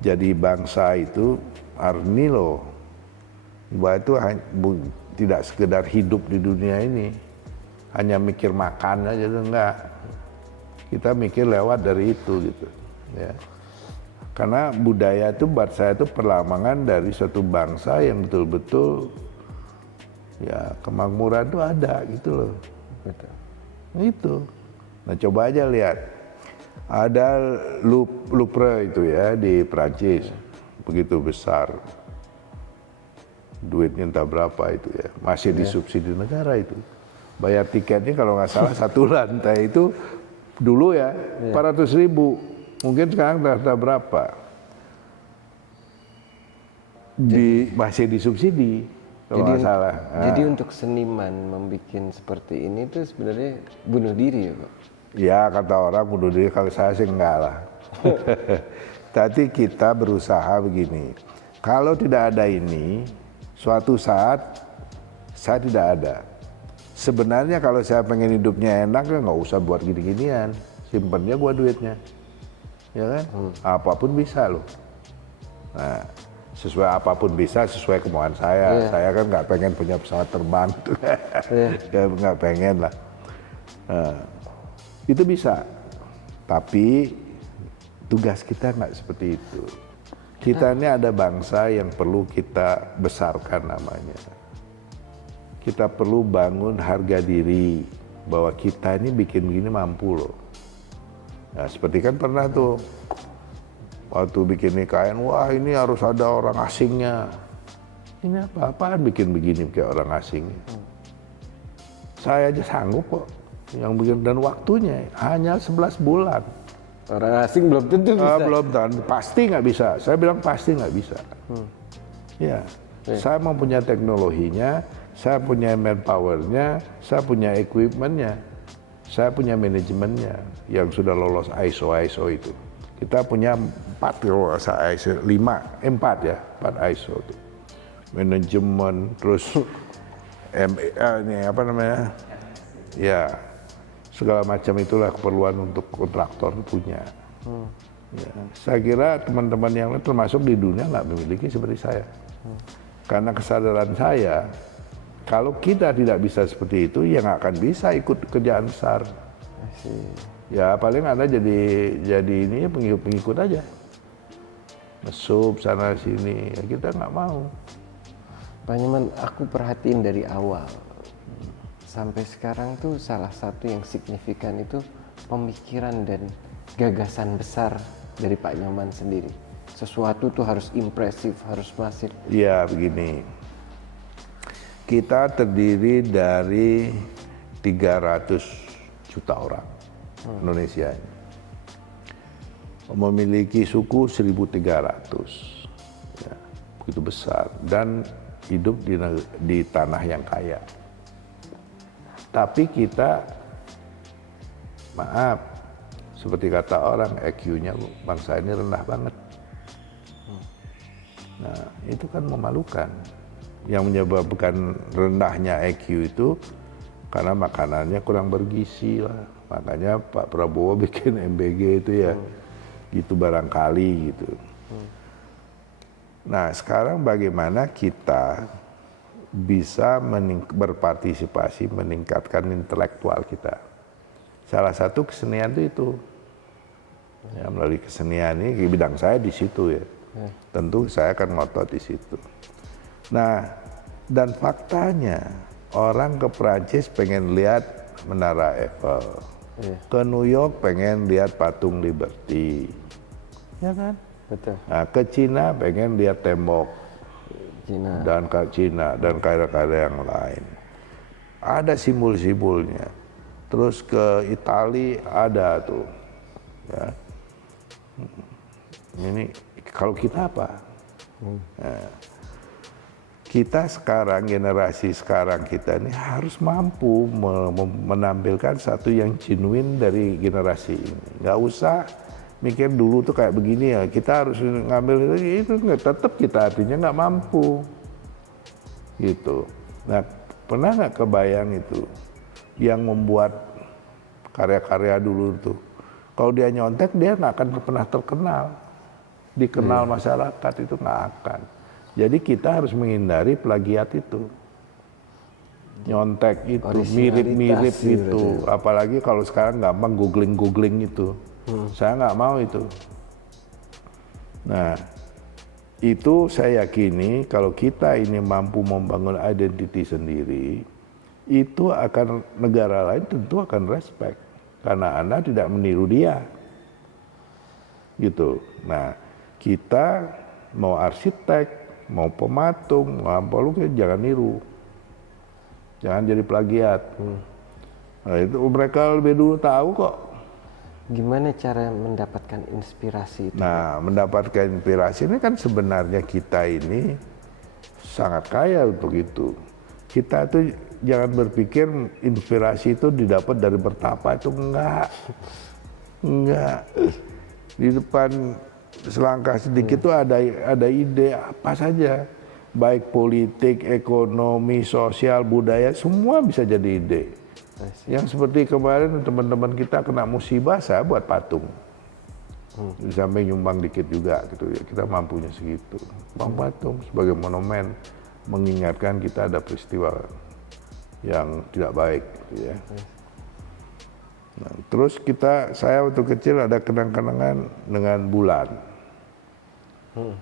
jadi bangsa itu arni loh. Bahwa itu tidak sekedar hidup di dunia ini. Hanya mikir makan aja tuh enggak. Kita mikir lewat dari itu gitu. Ya. Karena budaya itu buat saya itu perlambangan dari suatu bangsa yang betul-betul ya kemakmuran itu ada gitu loh. Betul. Itu. Nah coba aja lihat. Ada Louvre itu ya di Prancis. Begitu besar. Duitnya entah berapa itu ya. Masih disubsidi negara itu. Bayar tiketnya kalau nggak salah 1 lantai itu dulu ya 400.000. Mungkin sekarang entah berapa. Masih disubsidi kalau nggak salah. Jadi untuk seniman membuat seperti ini tuh sebenarnya bunuh diri ya Pak? Ya kata orang bunuh diri, kalau saya sih enggak lah. Tapi kita berusaha begini. Kalau tidak ada ini, suatu saat saya tidak ada. Sebenarnya kalau saya pengen hidupnya enak ya nggak usah buat gini-ginian. Simpennya gua duitnya. Ya kan? Apapun bisa loh. Nah, sesuai apapun bisa, sesuai kemauan saya. Saya kan nggak pengen punya pesawat terbang. Nggak pengen lah. Nah, itu bisa. Tapi tugas kita nggak seperti itu. Kita ini ada bangsa yang perlu kita besarkan namanya. Kita perlu bangun harga diri bahwa kita ini bikin begini mampu loh. Nah, seperti kan pernah tuh waktu bikin IKN, wah ini harus ada orang asingnya. Ini apa-apaan bikin begini kayak orang asing. Saya aja sanggup kok yang bikin, dan waktunya hanya 11 bulan. Orang asing belum tentu bisa. Belum tentu, pasti nggak bisa. Saya bilang pasti nggak bisa. Ya, saya mau punya teknologinya, saya punya manpowernya, saya punya equipmentnya, saya punya manajemennya yang sudah lolos ISO itu. Kita punya 4 kalau nggak salah ISO, 4 ya, 4 ISO tuh. Manajemen, terus ini apa namanya? Ya, segala macam itulah keperluan untuk kontraktor punya. Ya, saya kira teman-teman yang lain termasuk di dunia nggak memiliki seperti saya. Karena kesadaran saya, kalau kita tidak bisa seperti itu, ya nggak akan bisa ikut kerjaan besar. Ya paling Anda jadi ini pengikut aja. Mesum sana sini, ya kita nggak mau. Pak Nyoman, aku perhatiin dari awal sampai sekarang tuh salah satu yang signifikan itu pemikiran dan gagasan besar dari Pak Nyoman sendiri. Sesuatu tuh harus impresif, harus masif. Ya begini, kita terdiri dari 300 juta orang Indonesia ini. Memiliki suku 1.300, ya, begitu besar, dan hidup di tanah yang kaya. Tapi kita, maaf, seperti kata orang, EQ-nya bangsa ini rendah banget. Nah, itu kan memalukan. Yang menyebabkan rendahnya EQ itu karena makanannya kurang bergizi lah. Makanya Pak Prabowo bikin MBG itu ya, gitu barangkali gitu. Nah, sekarang bagaimana kita bisa berpartisipasi meningkatkan intelektual kita. Salah satu kesenian itu. Ya, melalui kesenian ini bidang saya di situ ya. Tentu saya akan ngotot di situ. Nah, dan faktanya orang ke Prancis pengen lihat Menara Eiffel. Ke New York pengen lihat patung Liberty. Ya kan? Betul. Nah, ke Cina pengen lihat tembok Cina. dan ke Cina dan karya-karya yang lain. Ada simbol-simbolnya. Terus ke Itali ada tuh. Ya. Ini kalau kita apa? Nah, kita sekarang, generasi sekarang kita ini harus mampu menampilkan satu yang genuine dari generasi ini. Nggak usah mikir dulu tuh kayak begini ya, kita harus ngambil itu tetap kita artinya nggak mampu. Gitu. Nah, pernah nggak kebayang itu yang membuat karya-karya dulu tuh, kalau dia nyontek dia nggak akan pernah terkenal, dikenal masyarakat itu nggak akan. Jadi kita harus menghindari plagiat itu, nyontek itu, mirip-mirip itu, apalagi kalau sekarang gampang googling itu, saya nggak mau itu. Nah, itu saya yakini kalau kita ini mampu membangun identiti sendiri, itu akan negara lain tentu akan respect karena Anda tidak meniru dia, gitu. Nah, kita mau arsitek, mau pematung, mau apa lu jangan niru, jangan jadi plagiat. Nah, itu mereka lebih dulu tahu kok. Gimana cara mendapatkan inspirasi itu? Nah, mendapatkan inspirasi ini kan sebenarnya kita ini sangat kaya untuk itu. Kita tuh jangan berpikir inspirasi itu didapat dari bertapa, itu enggak. Di depan selangkah sedikit tuh ada ide apa saja, baik politik, ekonomi, sosial, budaya, semua bisa jadi ide. Yang seperti kemarin teman-teman kita kena musibah, saya buat patung. Sampai nyumbang dikit juga gitu ya, kita mampunya segitu. Patung sebagai monumen mengingatkan kita ada peristiwa yang tidak baik gitu ya. Nah, terus saya waktu kecil ada kenang-kenangan dengan bulan,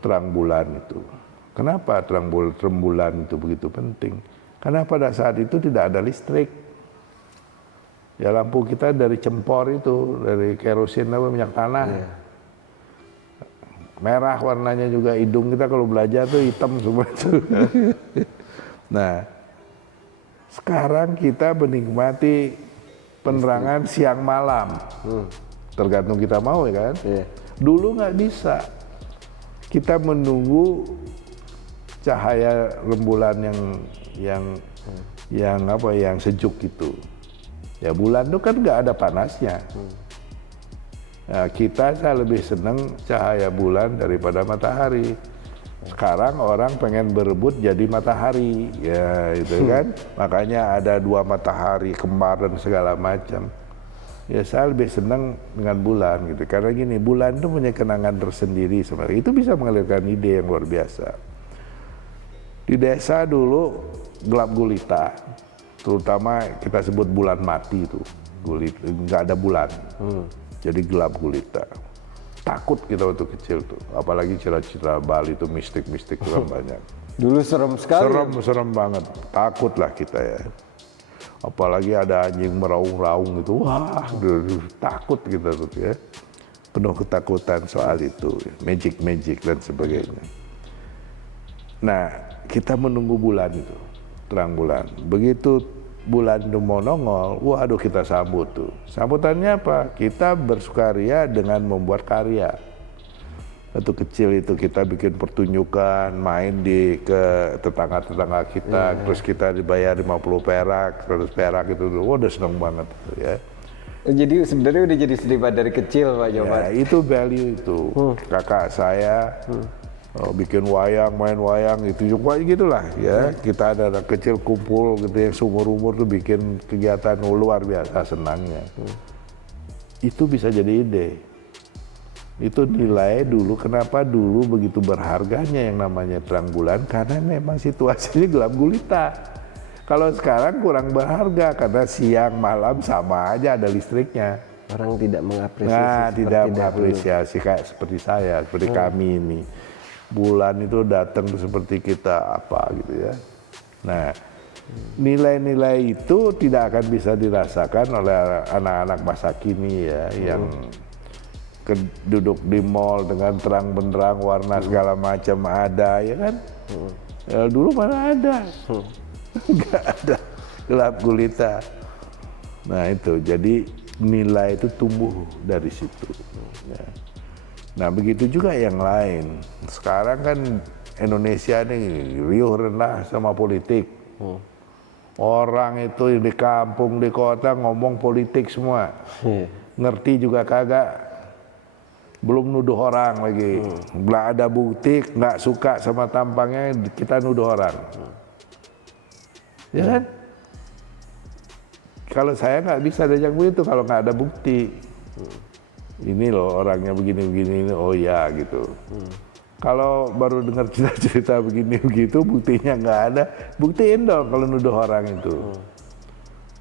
terang bulan itu. Kenapa terang bulan itu begitu penting? Karena pada saat itu tidak ada listrik. Ya lampu kita dari cempor itu, dari kerosin apa minyak tanah. Merah warnanya juga, hidung kita kalau belajar tuh hitam semua itu. Nah, sekarang kita menikmati penerangan siang malam, tergantung kita mau ya kan. Dulu nggak bisa, kita menunggu cahaya rembulan yang sejuk itu. Ya bulan itu kan nggak ada panasnya, Nah, saya lebih senang cahaya bulan daripada matahari. Sekarang orang pengen berebut jadi matahari, ya itu kan. Makanya ada 2 matahari kembar dan segala macam. Ya saya lebih senang dengan bulan gitu. Karena gini, bulan itu punya kenangan tersendiri sebenarnya. Itu bisa mengalirkan ide yang luar biasa. Di desa dulu gelap gulita, terutama kita sebut bulan mati itu, nggak ada bulan, jadi gelap gulita. Takut kita waktu kecil tuh, apalagi citra-citra Bali itu mistik-mistik kan banyak. Dulu serem sekali. Serem banget, takut lah kita ya. Apalagi ada anjing meraung-raung gitu, wah, takut kita tuh ya. Penuh ketakutan soal itu, magic dan sebagainya. Nah, kita menunggu bulan itu, terang bulan. Begitu bulan itu mau nongol, waduh kita sambut tuh. Sambutannya apa? Kita bersukaria dengan membuat karya. Waktu kecil itu kita bikin pertunjukan, main ke tetangga-tetangga kita, terus kita dibayar 50 perak, 100 perak gitu. Wah, udah seneng banget ya. Jadi sebenarnya udah jadi seniman dari kecil Pak Jomar. Ya, itu value itu. Kakak saya bikin wayang, main wayang gitu juga gitulah ya. Kita ada anak kecil kumpul gitu yang seumur-umur tuh bikin kegiatan luar biasa senangnya. Itu bisa jadi ide. Itu nilai dulu, kenapa dulu begitu berharganya yang namanya terang bulan, karena memang situasinya gelap gulita. Kalau sekarang kurang berharga karena siang malam sama aja ada listriknya. Orang tidak mengapresiasi. Nah, tidak mengapresiasi kayak seperti saya, seperti kami ini. Bulan itu datang seperti kita apa gitu ya. Nah, nilai-nilai itu tidak akan bisa dirasakan oleh anak-anak masa kini ya, yang duduk di mall dengan terang benderang warna segala macam ada ya kan. Ya, dulu mana ada, nggak ada, gelap gulita. Nah itu, jadi nilai itu tumbuh dari situ. Ya. Nah begitu juga yang lain. Sekarang kan Indonesia ini riuh rendah sama politik. Orang itu di kampung, di kota ngomong politik semua. Ngerti juga kagak. Belum nuduh orang lagi. Belum ada bukti, nggak suka sama tampangnya, kita nuduh orang. Ya kan? Kalau saya nggak bisa diajak begitu kalau nggak ada bukti. Ini loh orangnya begini-begini, oh ya gitu. Kalau baru dengar cerita-cerita begini-begitu, buktinya nggak ada, buktiin dong kalau nuduh orang itu.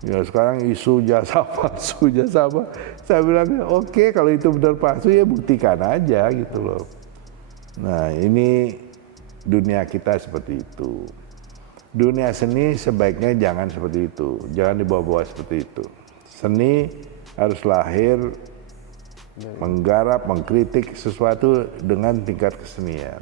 Ya sekarang isu jasa palsu, jasa apa? Saya bilang oke, kalau itu benar palsu ya buktikan aja gitu loh. Nah ini dunia kita seperti itu. Dunia seni sebaiknya jangan seperti itu, jangan dibawa-bawa seperti itu. Seni harus lahir, menggarap, mengkritik sesuatu dengan tingkat kesenian.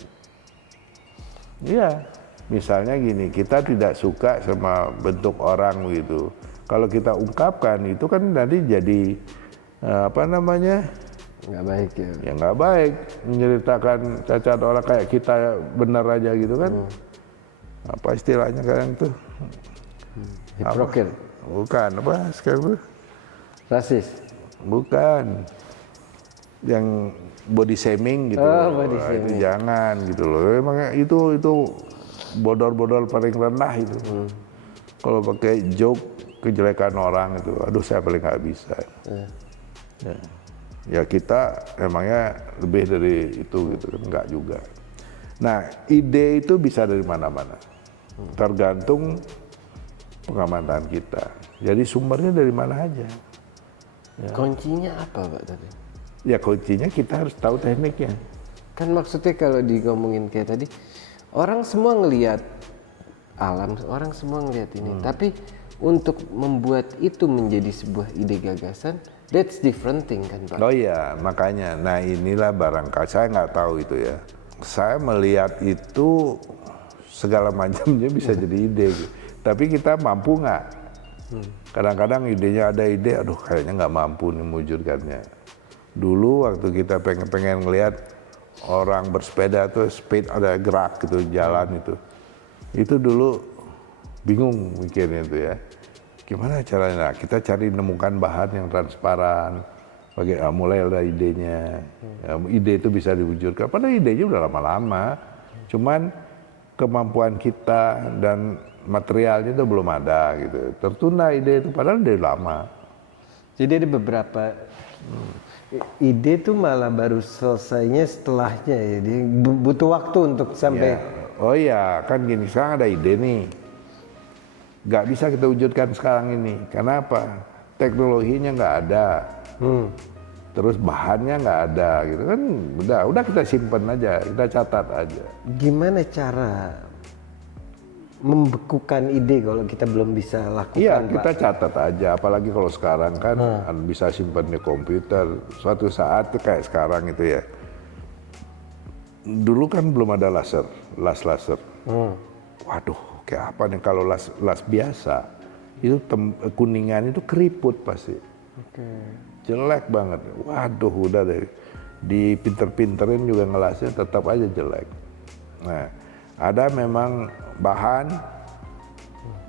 Iya, misalnya gini, kita tidak suka sama bentuk orang gitu. Kalau kita ungkapkan itu kan nanti jadi apa namanya? Nggak baik ya. Ya nggak baik, menceritakan cacat orang kayak kita benar aja gitu kan. Apa istilahnya sekarang tuh? Hipokrit. Bukan, apa sekarang tuh? Rasis. Bukan. Yang body shaming gitu. Body Itu shaming. jangan gitu loh. Emang itu bodor-bodor paling rendah itu. Kalau pakai joke kejelekan orang itu, aduh saya paling nggak bisa. Ya kita emangnya lebih dari itu gitu kan, enggak juga. Nah ide itu bisa dari mana-mana, tergantung pengamatan kita. Jadi sumbernya dari mana aja. Ya. Kuncinya apa Pak tadi? Ya kuncinya kita harus tahu tekniknya. Kan maksudnya kalau ngomongin kayak tadi, orang semua ngelihat alam, orang semua ngelihat ini. Tapi untuk membuat itu menjadi sebuah ide gagasan, that's different thing kan Pak? Oh iya, makanya. Nah inilah barangkali, saya nggak tahu itu ya. Saya melihat itu segala macamnya bisa jadi ide. Gitu. Tapi kita mampu nggak? Kadang-kadang idenya ada ide, aduh kayaknya nggak mampu nih mewujudkannya. Dulu waktu kita pengen ngelihat orang bersepeda tuh speed ada gerak gitu, jalan itu dulu bingung mikirnya itu ya. Gimana caranya? Kita cari nemukan bahan yang transparan, mulai ada idenya. Ya, ide itu bisa diwujudkan. Padahal idenya udah lama-lama. Cuman kemampuan kita dan materialnya itu belum ada gitu. Tertunda ide itu padahal udah lama. Jadi ada beberapa ide tuh malah baru selesainya setelahnya ya. Dia butuh waktu untuk sampai. Ya. Oh iya, kan gini, sekarang ada ide nih. Nggak bisa kita wujudkan sekarang ini. Kenapa? Teknologinya nggak ada. Terus bahannya nggak ada gitu kan. Udah kita simpen aja, kita catat aja. Gimana cara membekukan ide kalau kita belum bisa lakukan? Iya, Pak? kita catat aja. Apalagi kalau sekarang kan bisa simpan di komputer. Suatu saat tuh kayak sekarang itu ya. Dulu kan belum ada las laser. Waduh, kayak apa nih kalau las biasa? Itu kuningan itu keriput pasti. Jelek banget. Waduh, udah deh. Dipinter-pinterin juga ngelasnya tetap aja jelek. Nah, ada memang bahan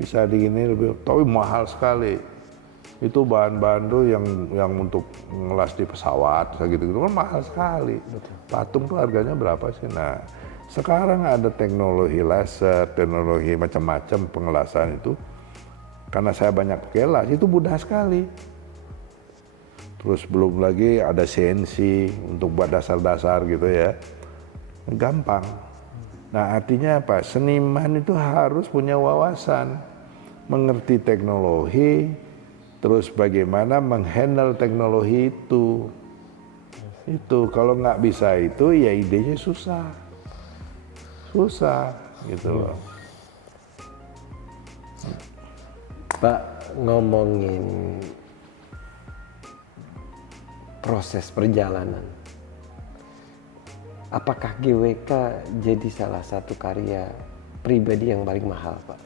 bisa digini lebih, tapi mahal sekali. Itu bahan-bahan tuh yang untuk ngelas di pesawat, gitu-gitu kan mahal sekali. Patung tuh harganya berapa sih? Nah, sekarang ada teknologi laser, teknologi macam-macam pengelasan itu. Karena saya banyak pakai las, itu mudah sekali. Terus belum lagi ada CNC untuk buat dasar-dasar gitu ya. Gampang. Nah, artinya apa? Seniman itu harus punya wawasan, mengerti teknologi, terus bagaimana menghandle teknologi itu. Itu kalau nggak bisa itu ya idenya susah gitu loh. Pak, ngomongin proses perjalanan, apakah GWK jadi salah satu karya pribadi yang paling mahal, Pak?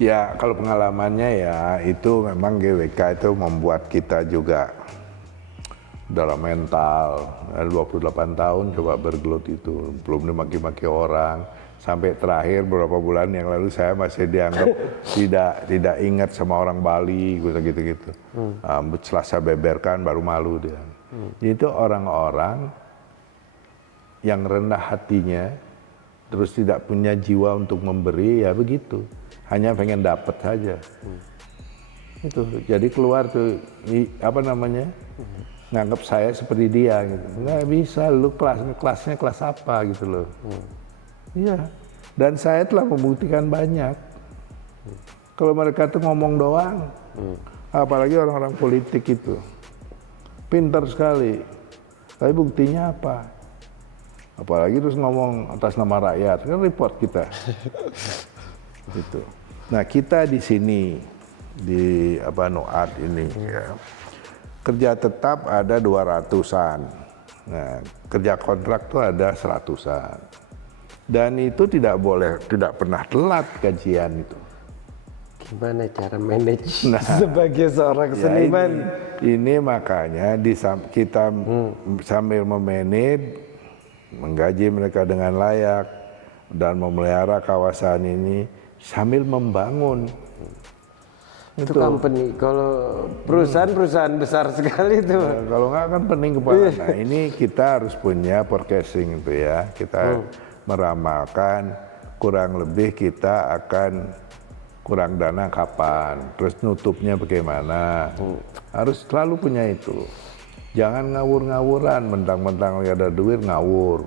Ya, kalau pengalamannya ya itu memang GWK itu membuat kita juga dalam mental. 28 tahun coba bergelut itu, belum dimaki-maki orang. Sampai terakhir beberapa bulan yang lalu saya masih dianggap tidak ingat sama orang Bali gitu-gitu. Setelah saya beberkan baru malu dia. Itu orang-orang yang rendah hatinya, terus tidak punya jiwa untuk memberi, ya begitu. Hanya pengen dapat saja. Itu jadi keluar tuh nganggap saya seperti dia gitu. Nggak bisa, lu kelasnya kelas apa gitu loh. Iya, dan saya telah membuktikan banyak. Kalau mereka tuh ngomong doang, apalagi orang-orang politik itu, pintar sekali. Tapi buktinya apa? Apalagi terus ngomong atas nama rakyat, kan report kita. Gitu. Nah, kita di sini di Noart ini ya, kerja tetap ada 200-an. Nah, kerja kontrak tuh ada 100-an. Dan itu tidak pernah telat gajian itu. Gimana cara manage sebagai seorang seniman? Ini makanya kita sambil memanage, menggaji mereka dengan layak, dan memelihara kawasan ini sambil membangun. Itu company, kalau perusahaan besar sekali itu. Nah, kalau nggak kan pening kepala. Nah, ini kita harus punya forecasting itu ya. Kita meramalkan kurang lebih kita akan kurang dana kapan, terus nutupnya bagaimana. Harus selalu punya itu. Jangan ngawur-ngawuran, mentang-mentang ada duit ngawur.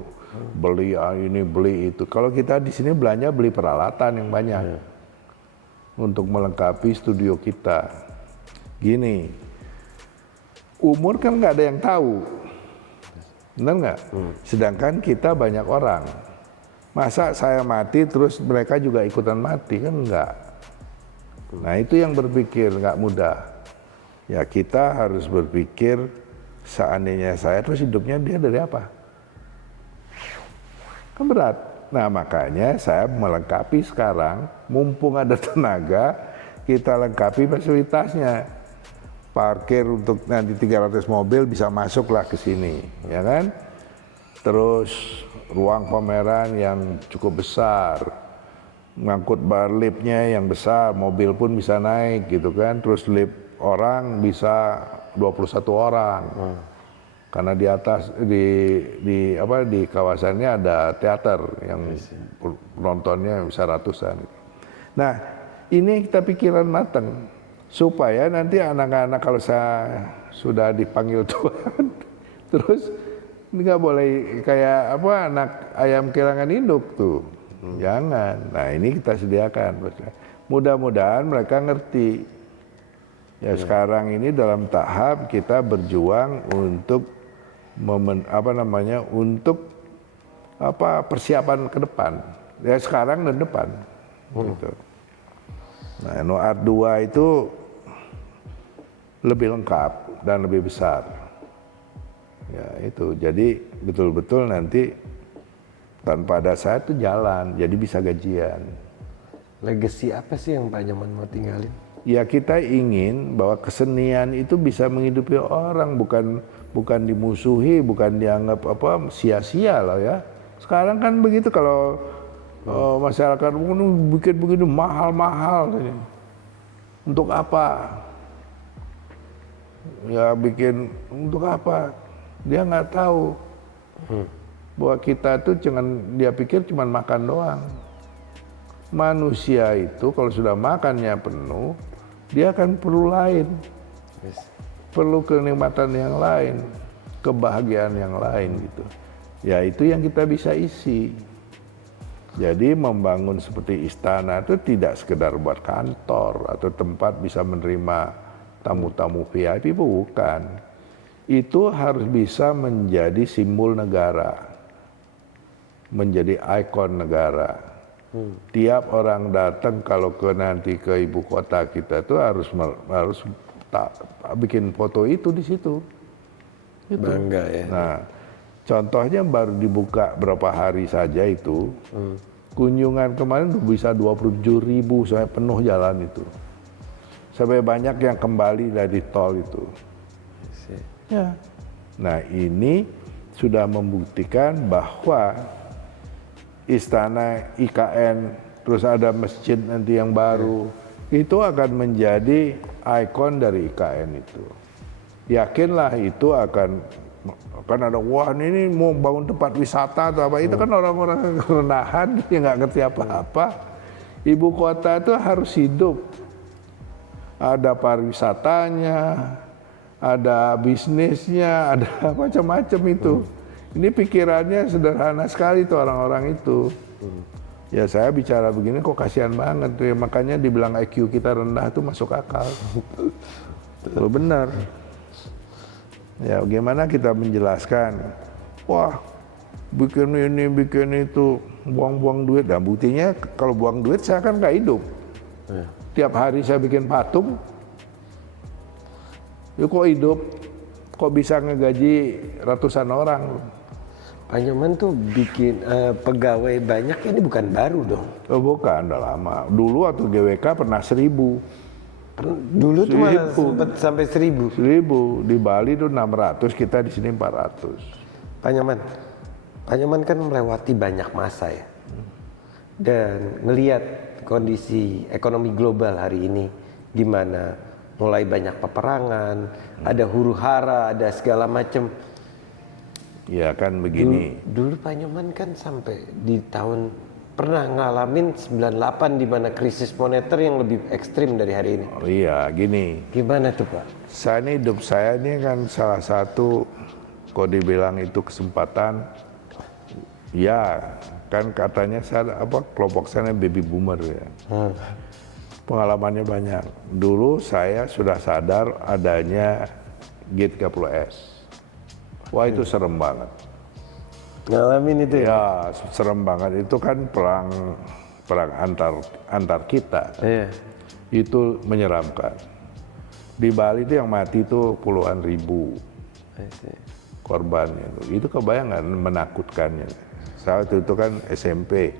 Beli ini, beli itu. Kalau kita di sini belanja beli peralatan yang banyak. Untuk melengkapi studio kita. Gini, umur kan nggak ada yang tahu. Benar nggak? Sedangkan kita banyak orang. Masa saya mati terus mereka juga ikutan mati? Kan enggak. Nah, itu yang berpikir nggak mudah. Ya, kita harus berpikir seandainya saya terus hidupnya dia dari apa? Kan berat. Nah, makanya saya melengkapi sekarang, mumpung ada tenaga, kita lengkapi fasilitasnya. Parkir untuk nanti 300 mobil bisa masuklah ke sini, ya kan? Terus ruang pameran yang cukup besar, ngangkut bar liftnya yang besar, mobil pun bisa naik gitu kan. Terus lift orang bisa 21 orang. Karena di atas di kawasannya ada teater yang penontonnya bisa ratusan. Nah, ini kita pikiran matang supaya nanti anak-anak kalau saya sudah dipanggil Tuhan terus nggak boleh kayak anak ayam kehilangan induk tuh. Jangan. Nah, ini kita sediakan. Mudah-mudahan mereka ngerti. Ya, sekarang ini dalam tahap kita berjuang untuk persiapan ke depan. Ya, sekarang dan depan. Gitu. Nah, Noart 2 itu lebih lengkap dan lebih besar. Ya, itu. Jadi betul-betul nanti tanpa ada saya itu jalan, jadi bisa gajian. Legacy apa sih yang Pak Nyoman mau tinggalin? Ya, kita ingin bahwa kesenian itu bisa menghidupi orang, bukan dimusuhi, bukan dianggap sia-sia lah ya. Sekarang kan begitu kalau masyarakat bikin begitu mahal-mahal. Untuk apa? Ya bikin untuk apa? Dia nggak tahu bahwa kita tuh dia pikir cuma makan doang. Manusia itu kalau sudah makannya penuh, dia akan perlu lain. Perlu kenikmatan yang lain, kebahagiaan yang lain gitu. Ya itu yang kita bisa isi. Jadi membangun seperti istana itu tidak sekedar buat kantor atau tempat bisa menerima tamu-tamu VIP, bukan. Itu harus bisa menjadi simbol negara, menjadi ikon negara. Tiap orang datang kalau nanti ke ibu kota kita tuh harus bikin foto itu di situ. Gitu. Bangga ya. Nah, contohnya baru dibuka berapa hari saja itu, kunjungan kemarin bisa 27.000 sampai penuh jalan itu. Sampai banyak yang kembali dari tol itu. Ya. Nah, ini sudah membuktikan bahwa istana IKN, terus ada masjid nanti yang baru, itu akan menjadi ikon dari IKN itu. Yakinlah itu akan ada, wah ini mau bangun tempat wisata atau apa, itu kan orang-orang kerenahan yang nggak ngerti apa-apa. Ibu kota itu harus hidup, ada pariwisatanya, ada bisnisnya, ada macam-macam itu. Ini pikirannya sederhana sekali tuh orang-orang itu. Ya saya bicara begini kok kasihan banget tuh ya, makanya dibilang IQ kita rendah tuh masuk akal. Benar. Ya bagaimana kita menjelaskan, wah bikin ini, bikin itu, buang-buang duit. Dan buktinya kalau buang duit saya kan nggak hidup. Tiap hari saya bikin patung, ya kok hidup, kok bisa ngegaji ratusan orang. Pak Nyoman tuh bikin pegawai banyak, ini bukan baru dong? Oh bukan, udah lama. Dulu waktu GWK pernah 1.000. Dulu tuh malah sempat sampai 1.000. 1.000, di Bali tuh 600, kita di sini 400. Pak Nyoman kan melewati banyak masa ya. Dan ngelihat kondisi ekonomi global hari ini gimana, mulai banyak peperangan, ada huru-hara, ada segala macam. Ya kan begini. Dulu Pak Nyoman kan sampai di tahun pernah ngalamin 98 di mana krisis moneter yang lebih ekstrim dari hari ini. Oh iya, gini. Gimana tuh Pak? Hidup saya ini kan salah satu, kok dibilang itu kesempatan, ya kan katanya saya kelompok saya baby boomer ya. Pengalamannya banyak. Dulu saya sudah sadar adanya G30S. Wah itu serem banget. Ngalamin itu ya? Ya serem banget. Itu kan perang antar kita. Iya. Itu menyeramkan. Di Bali itu yang mati itu puluhan ribu korbannya. Itu kebayang nggak menakutkannya. Saat itu kan SMP,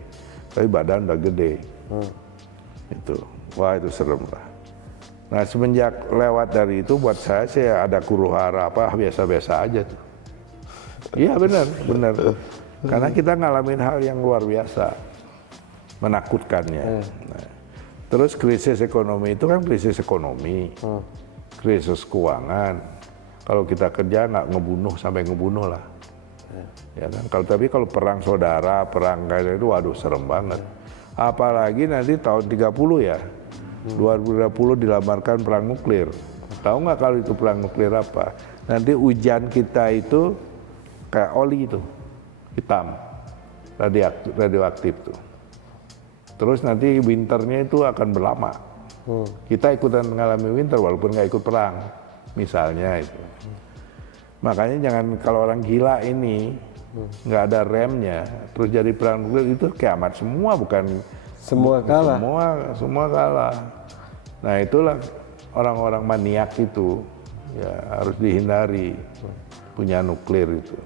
tapi badan udah gede. Itu, wah itu serem lah. Nah semenjak lewat dari itu buat saya sih ada huru-hara biasa-biasa aja tuh. Iya benar. Karena kita ngalamin hal yang luar biasa, menakutkannya. Nah, terus krisis ekonomi itu kan krisis ekonomi, krisis keuangan, Kalau kita kerja nggak ngebunuh sampai ngebunuh lah. Ya kan? Tapi kalau perang saudara, perang kayak itu, waduh serem banget. Apalagi nanti tahun 30 ya, 2030 dilamarkan perang nuklir. Tahu nggak kalau itu perang nuklir apa? Nanti hujan kita itu kayak oli itu, hitam, radioaktif tuh. Terus nanti winternya itu akan berlama. Kita ikutan mengalami winter walaupun nggak ikut perang, misalnya itu. Makanya jangan kalau orang gila ini nggak ada remnya, terus jadi perang nuklir itu kiamat semua, bukan Semua kalah. semua kalah. Nah itulah orang-orang maniak itu ya harus dihindari punya nuklir itu.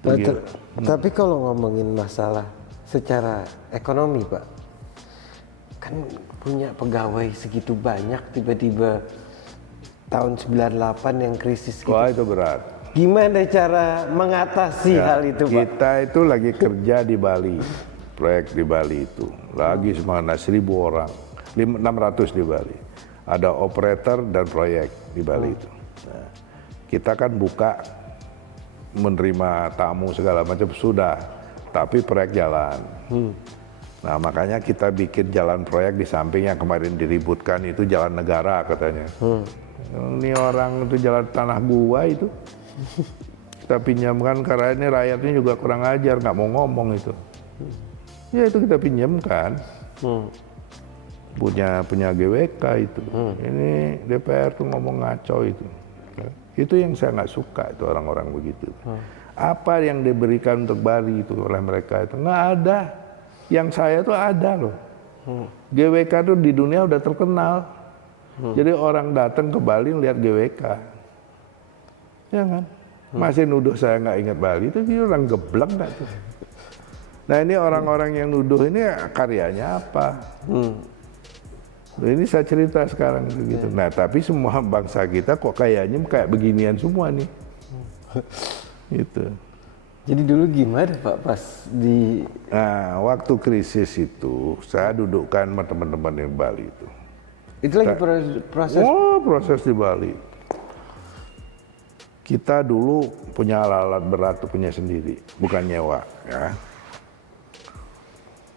Begitu. Tapi kalau ngomongin masalah secara ekonomi Pak, kan punya pegawai segitu banyak tiba-tiba tahun 98 yang krisis gitu. Wah itu berat. Gimana cara mengatasi hal itu Pak? Kita itu lagi kerja di Bali, proyek di Bali itu. Lagi semuanya 1.000 orang, 600 di Bali. Ada operator dan proyek di Bali itu. Nah, kita kan buka menerima tamu segala macam sudah, tapi proyek jalan. Nah makanya kita bikin jalan proyek di samping yang kemarin diributkan itu jalan negara katanya. Ini orang itu jalan tanah gua itu. Kita pinjamkan karena ini rakyatnya juga kurang ajar, nggak mau ngomong itu. Ya itu kita pinjamkan. Punya GWK itu. Ini DPR tuh ngomong ngaco itu. Itu yang saya nggak suka itu orang-orang begitu. Apa yang diberikan untuk Bali itu oleh mereka itu nggak ada. Yang saya tuh ada loh. GWK tuh di dunia udah terkenal. Jadi orang datang ke Bali lihat GWK. Ya kan? Masih nuduh saya nggak ingat Bali itu dia orang geblek nggak tuh. Nah ini orang-orang yang nuduh ini karyanya apa? Nah, ini saya cerita sekarang begitu. Nah tapi semua bangsa kita kok kayaknya kayak beginian semua nih. Gitu. Jadi dulu gimana Pak pas di... Nah waktu krisis itu saya dudukkan sama teman-teman yang Bali itu. Itu lagi proses... Oh proses di Bali. Kita dulu punya alat-alat berat punya sendiri, bukan nyewa. Ya.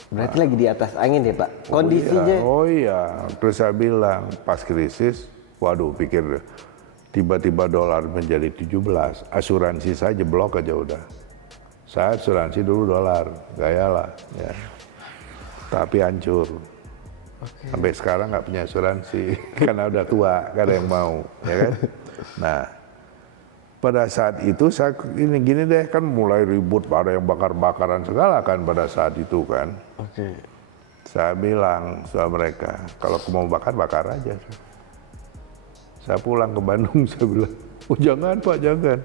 Berarti lagi di atas angin ya Pak? Kondisinya... Oh iya, terus saya bilang pas krisis, waduh pikir tiba-tiba dolar menjadi 17, asuransi saya jeblok aja udah. Saya asuransi dulu dolar, gaya lah. Ya. Tapi hancur. Sampai sekarang nggak punya asuransi, karena udah tua, gak ada yang mau. Ya kan? Nah, pada saat itu saya gini deh kan mulai ribut, ada yang bakar-bakaran segala kan pada saat itu kan. Saya bilang sama mereka, kalau mau bakar aja. Saya pulang ke Bandung, saya bilang, oh jangan Pak, jangan.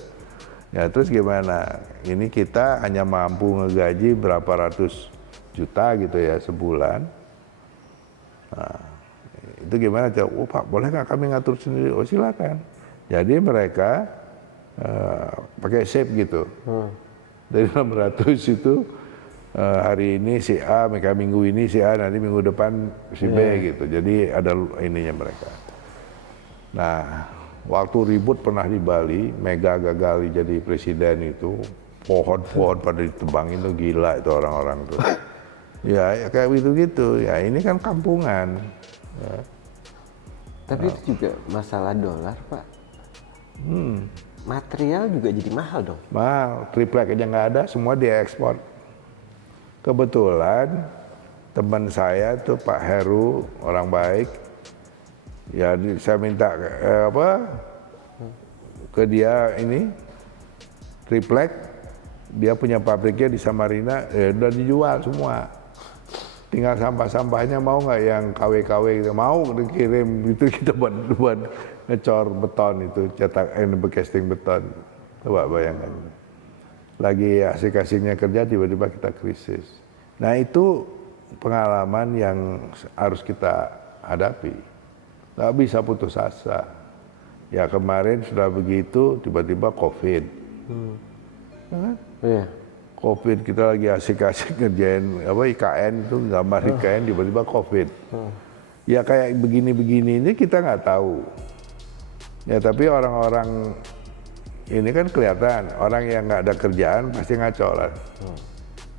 Ya terus gimana? Ini kita hanya mampu ngegaji berapa ratus juta gitu ya sebulan. Nah, itu gimana? Oh Pak, boleh nggak kami ngatur sendiri? Oh silakan. Jadi mereka pakai shape gitu. Dari 600 itu hari ini si A, mereka minggu ini si A, nanti minggu depan si B gitu. Jadi ada ininya mereka. Nah, waktu ribut pernah di Bali, Mega gagal jadi presiden itu, pohon-pohon pada ditebangin tuh gila itu orang-orang tuh. Ya kayak gitu-gitu. Ya ini kan kampungan. Ya. Tapi itu juga masalah dolar Pak. Material juga jadi mahal dong. Mahal, triplek aja nggak ada, semua diekspor. Kebetulan teman saya tuh Pak Heru, orang baik, ya saya minta ke dia ini triplek, dia punya pabriknya di Samarinda, udah dijual semua. Tinggal sampah-sampahnya mau nggak yang KW-KW gitu, mau dikirim itu kita buat ngecor beton itu, cetak casting beton. Coba bayangkan. Lagi asik-asiknya kerja tiba-tiba kita krisis. Nah itu pengalaman yang harus kita hadapi. Nggak bisa putus asa. Ya kemarin sudah begitu tiba-tiba COVID. Iya. COVID kita lagi asik-asik ngerjain IKN itu gambar IKN tiba-tiba COVID. Ya kayak begini-begini ini kita nggak tahu. Ya tapi orang-orang ini kan kelihatan, orang yang nggak ada kerjaan pasti ngaco lah.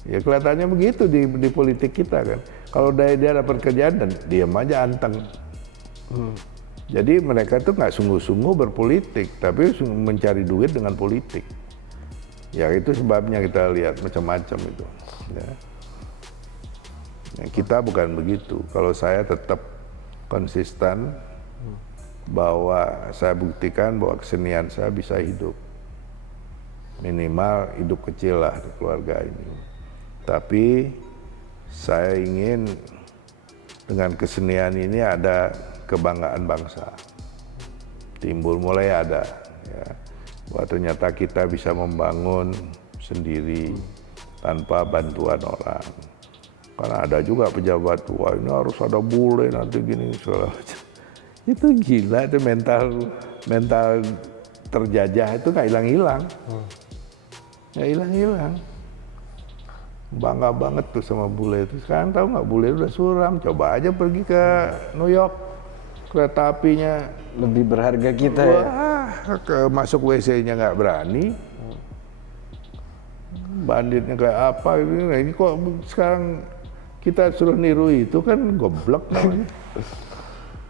Ya kelihatannya begitu di politik kita kan. Kalau dia dapat kerjaan dan diam aja anteng. Jadi mereka tuh nggak sungguh-sungguh berpolitik, tapi mencari duit dengan politik. Ya itu sebabnya kita lihat macam-macam itu. Ya. Ya, kita bukan begitu. Kalau saya tetap konsisten bahwa saya buktikan bahwa kesenian saya bisa hidup. Minimal hidup kecil lah di keluarga ini. Tapi saya ingin dengan kesenian ini ada kebanggaan bangsa. Timbul mulai ada ya, bahwa ternyata kita bisa membangun sendiri tanpa bantuan orang. Karena ada juga pejabat, wah ini harus ada bule nanti gini segala macam. Itu gila, itu mental terjajah itu nggak hilang-hilang. Nggak hilang-hilang. Bangga banget tuh sama bule itu. Sekarang tahu nggak, bule udah suram. Coba aja pergi ke New York, kereta apinya Lebih berharga kita ya. wah, masuk WC-nya nggak berani. Banditnya kayak apa ini kok sekarang kita suruh niru itu kan goblok namanya.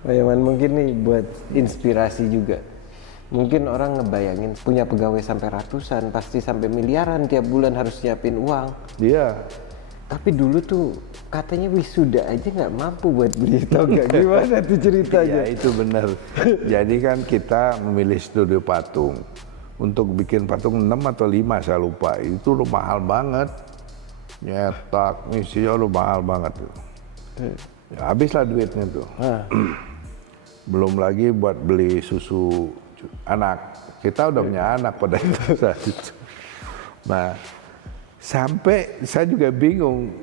Oh ya Man, mungkin nih buat inspirasi juga. Mungkin orang ngebayangin punya pegawai sampai ratusan, pasti sampai miliaran tiap bulan harus nyiapin uang. Dia Tapi dulu tuh katanya wisuda aja nggak mampu buat beli toga. Gimana tuh ceritanya? ya itu benar. Jadi kan kita memilih studio patung. Untuk bikin patung 6 atau 5 saya lupa. Itu udah mahal banget. Nyetak, misinya udah mahal banget tuh. Ya, habislah duitnya tuh. Belum lagi buat beli susu anak. Kita udah punya anak pada saat itu. Nah, sampai saya juga bingung.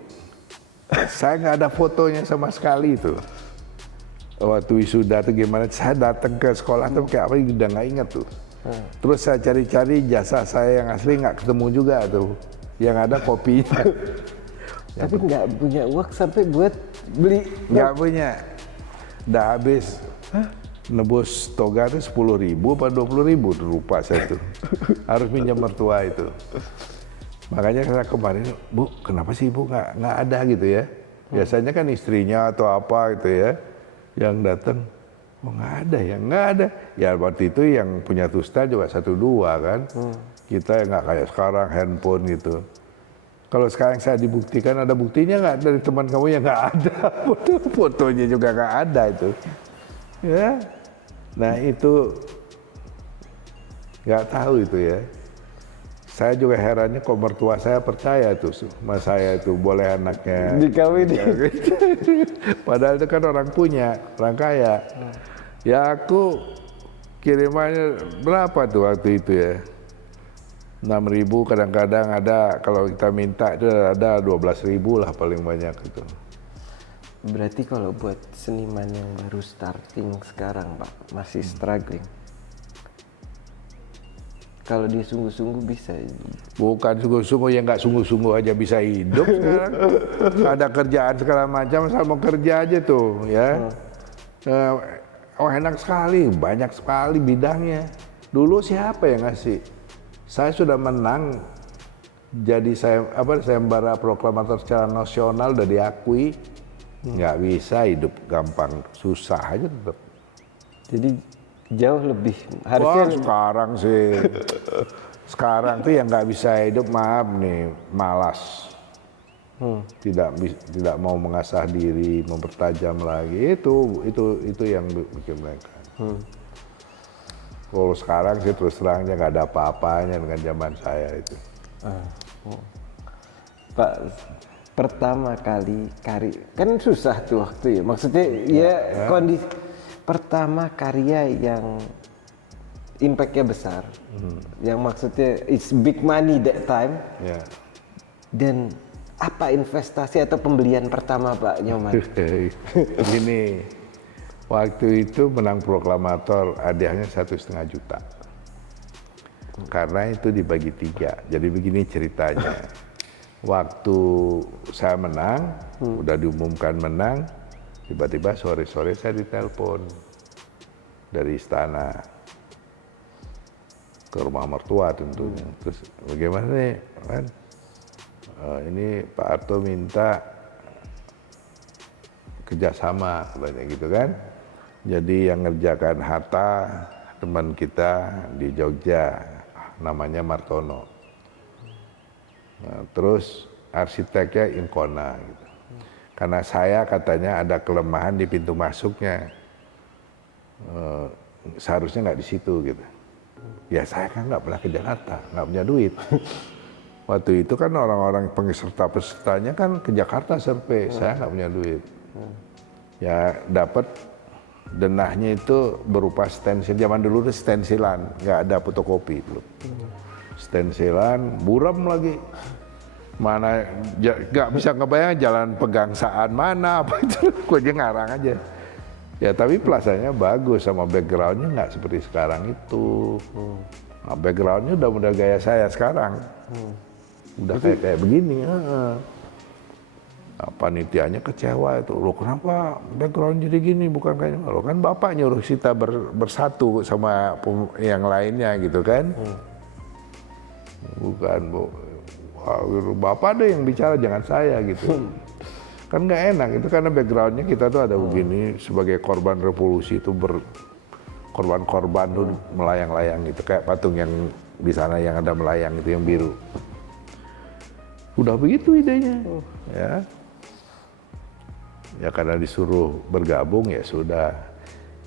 Saya nggak ada fotonya sama sekali itu. Waktu wisuda tuh gimana? Saya datang ke sekolah tuh kayak apa? Udah nggak ingat tuh. Terus saya cari-cari jasa saya yang asli nggak ketemu juga tuh. Yang ada kopinya. Tapi nggak punya uang sampai buat beli. Nggak punya. Udah habis. Nebus toga itu 10.000 apa 20.000 tuh lupa saya tuh. Harus minjem mertua itu. Makanya saya kemarin, Bu, kenapa sih Ibu nggak ada gitu ya? Biasanya kan istrinya atau apa gitu ya, yang datang. Oh nggak ada ya, nggak ada. Ya waktu itu yang punya Tusta juga 1-2 kan. Kita nggak kayak sekarang handphone gitu. Kalau sekarang saya dibuktikan ada buktinya nggak dari teman kamu yang nggak ada, fotonya juga nggak ada itu. Ya, nah itu nggak tahu itu ya. Saya juga herannya kok mertua saya percaya tuh sama saya itu boleh anaknya Dikawinin. Padahal itu kan orang punya, orang kaya. Ya aku kirimannya berapa tuh waktu itu ya? 6.000 kadang-kadang ada, kalau kita minta itu ada 12.000 lah paling banyak itu. Berarti kalau buat seniman yang baru starting sekarang Pak, masih struggling. Kalau dia sungguh-sungguh bisa. Bukan sungguh-sungguh, ya nggak sungguh-sungguh aja bisa hidup sekarang. Ada kerjaan segala macam, asal mau kerja aja tuh ya. Oh enak sekali, banyak sekali bidangnya. Dulu siapa yang ngasih? Saya sudah menang jadi sayembara proklamator secara nasional, udah diakui. Nggak bisa hidup gampang, susah aja tetap. Jadi jauh lebih Wah, harusnya. sekarang sih, sekarang tuh yang nggak bisa hidup, maaf nih, malas. Tidak mau mengasah diri, mempertajam lagi, itu yang bikin mereka. Kalau sekarang sih terus terangnya nggak ada apa-apanya dengan zaman saya itu. Pak, pertama kali kan susah tuh waktu ya. Maksudnya ya kondisi pertama karya yang impact-nya besar. Yang maksudnya it's big money that time. Ya. Dan apa investasi atau pembelian pertama Pak Nyoman? Gini, waktu itu menang proklamator hadiahnya 1,5 juta. Karena itu dibagi 3. Jadi begini ceritanya. Waktu saya menang, udah diumumkan menang, tiba-tiba sore-sore saya ditelepon dari istana. ke rumah mertua tentunya. Terus bagaimana nih kan? Ini Pak Harto minta kerjasama katanya gitu kan. Jadi yang ngerjakan Hatta teman kita di Jogja namanya Martono. Nah, terus arsiteknya Incona gitu. Karena saya katanya ada kelemahan di pintu masuknya. Seharusnya nggak di situ gitu. Ya saya kan nggak pernah ke Jakarta, nggak punya duit. Waktu itu kan orang-orang pesertanya kan ke Jakarta survei, saya nggak punya duit. Ya dapat denahnya itu berupa stensil, zaman dulu itu stensilan, nggak ada fotokopi belum. Stensilan, buram lagi. Mana nggak bisa ngebayang jalan pegangsaan mana apa itu, gue aja ngarang aja. Ya tapi pelasannya bagus sama backgroundnya nggak seperti sekarang itu. Nah, backgroundnya udah gaya saya sekarang. Udah kayak begini. Nah, panitianya kecewa itu. Loh kenapa background jadi gini? Bukan kayak lo kan bapak nyuruh kita bersatu sama yang lainnya gitu kan. Bukan bu. Bapak ada yang bicara jangan saya gitu. Kan nggak enak itu karena backgroundnya kita tuh ada begini sebagai korban revolusi itu korban-korban tuh melayang-layang gitu kayak patung yang di sana yang ada melayang itu yang biru. Udah begitu idenya, ya. Ya karena disuruh bergabung ya sudah.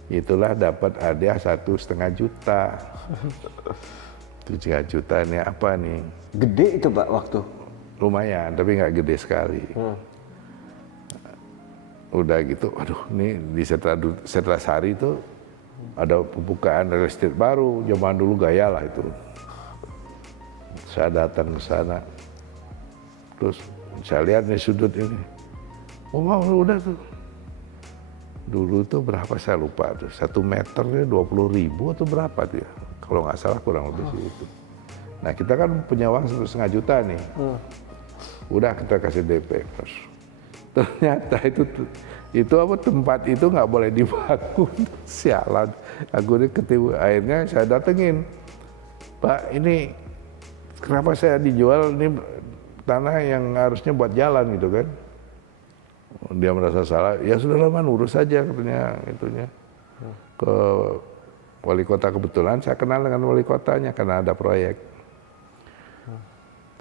Itulah dapat hadiah 1,5 juta. 1,5 juta ini apa nih? Gede itu Pak waktu? Lumayan, tapi nggak gede sekali. Udah gitu, aduh ini di Setrasari itu ada pembukaan real estate baru, zaman dulu gaya lah itu. Saya datang ke sana, terus saya lihat nih sudut ini, oh wow, udah tuh. Dulu tuh berapa saya lupa tuh, 1 meternya 20.000 atau berapa tuh ya, kalau nggak salah kurang lebih itu. Nah kita kan punya uang 1,5 juta nih, udah kita kasih DP terus. Ternyata itu apa tempat itu nggak boleh dibangun, sialan. Aku ini ketipu, akhirnya saya datengin, Pak ini kenapa saya dijual ini tanah yang harusnya buat jalan gitu kan? Dia merasa salah, ya sudah lama urus saja katanya itunya ke wali kota. Kebetulan saya kenal dengan wali kotanya karena ada proyek.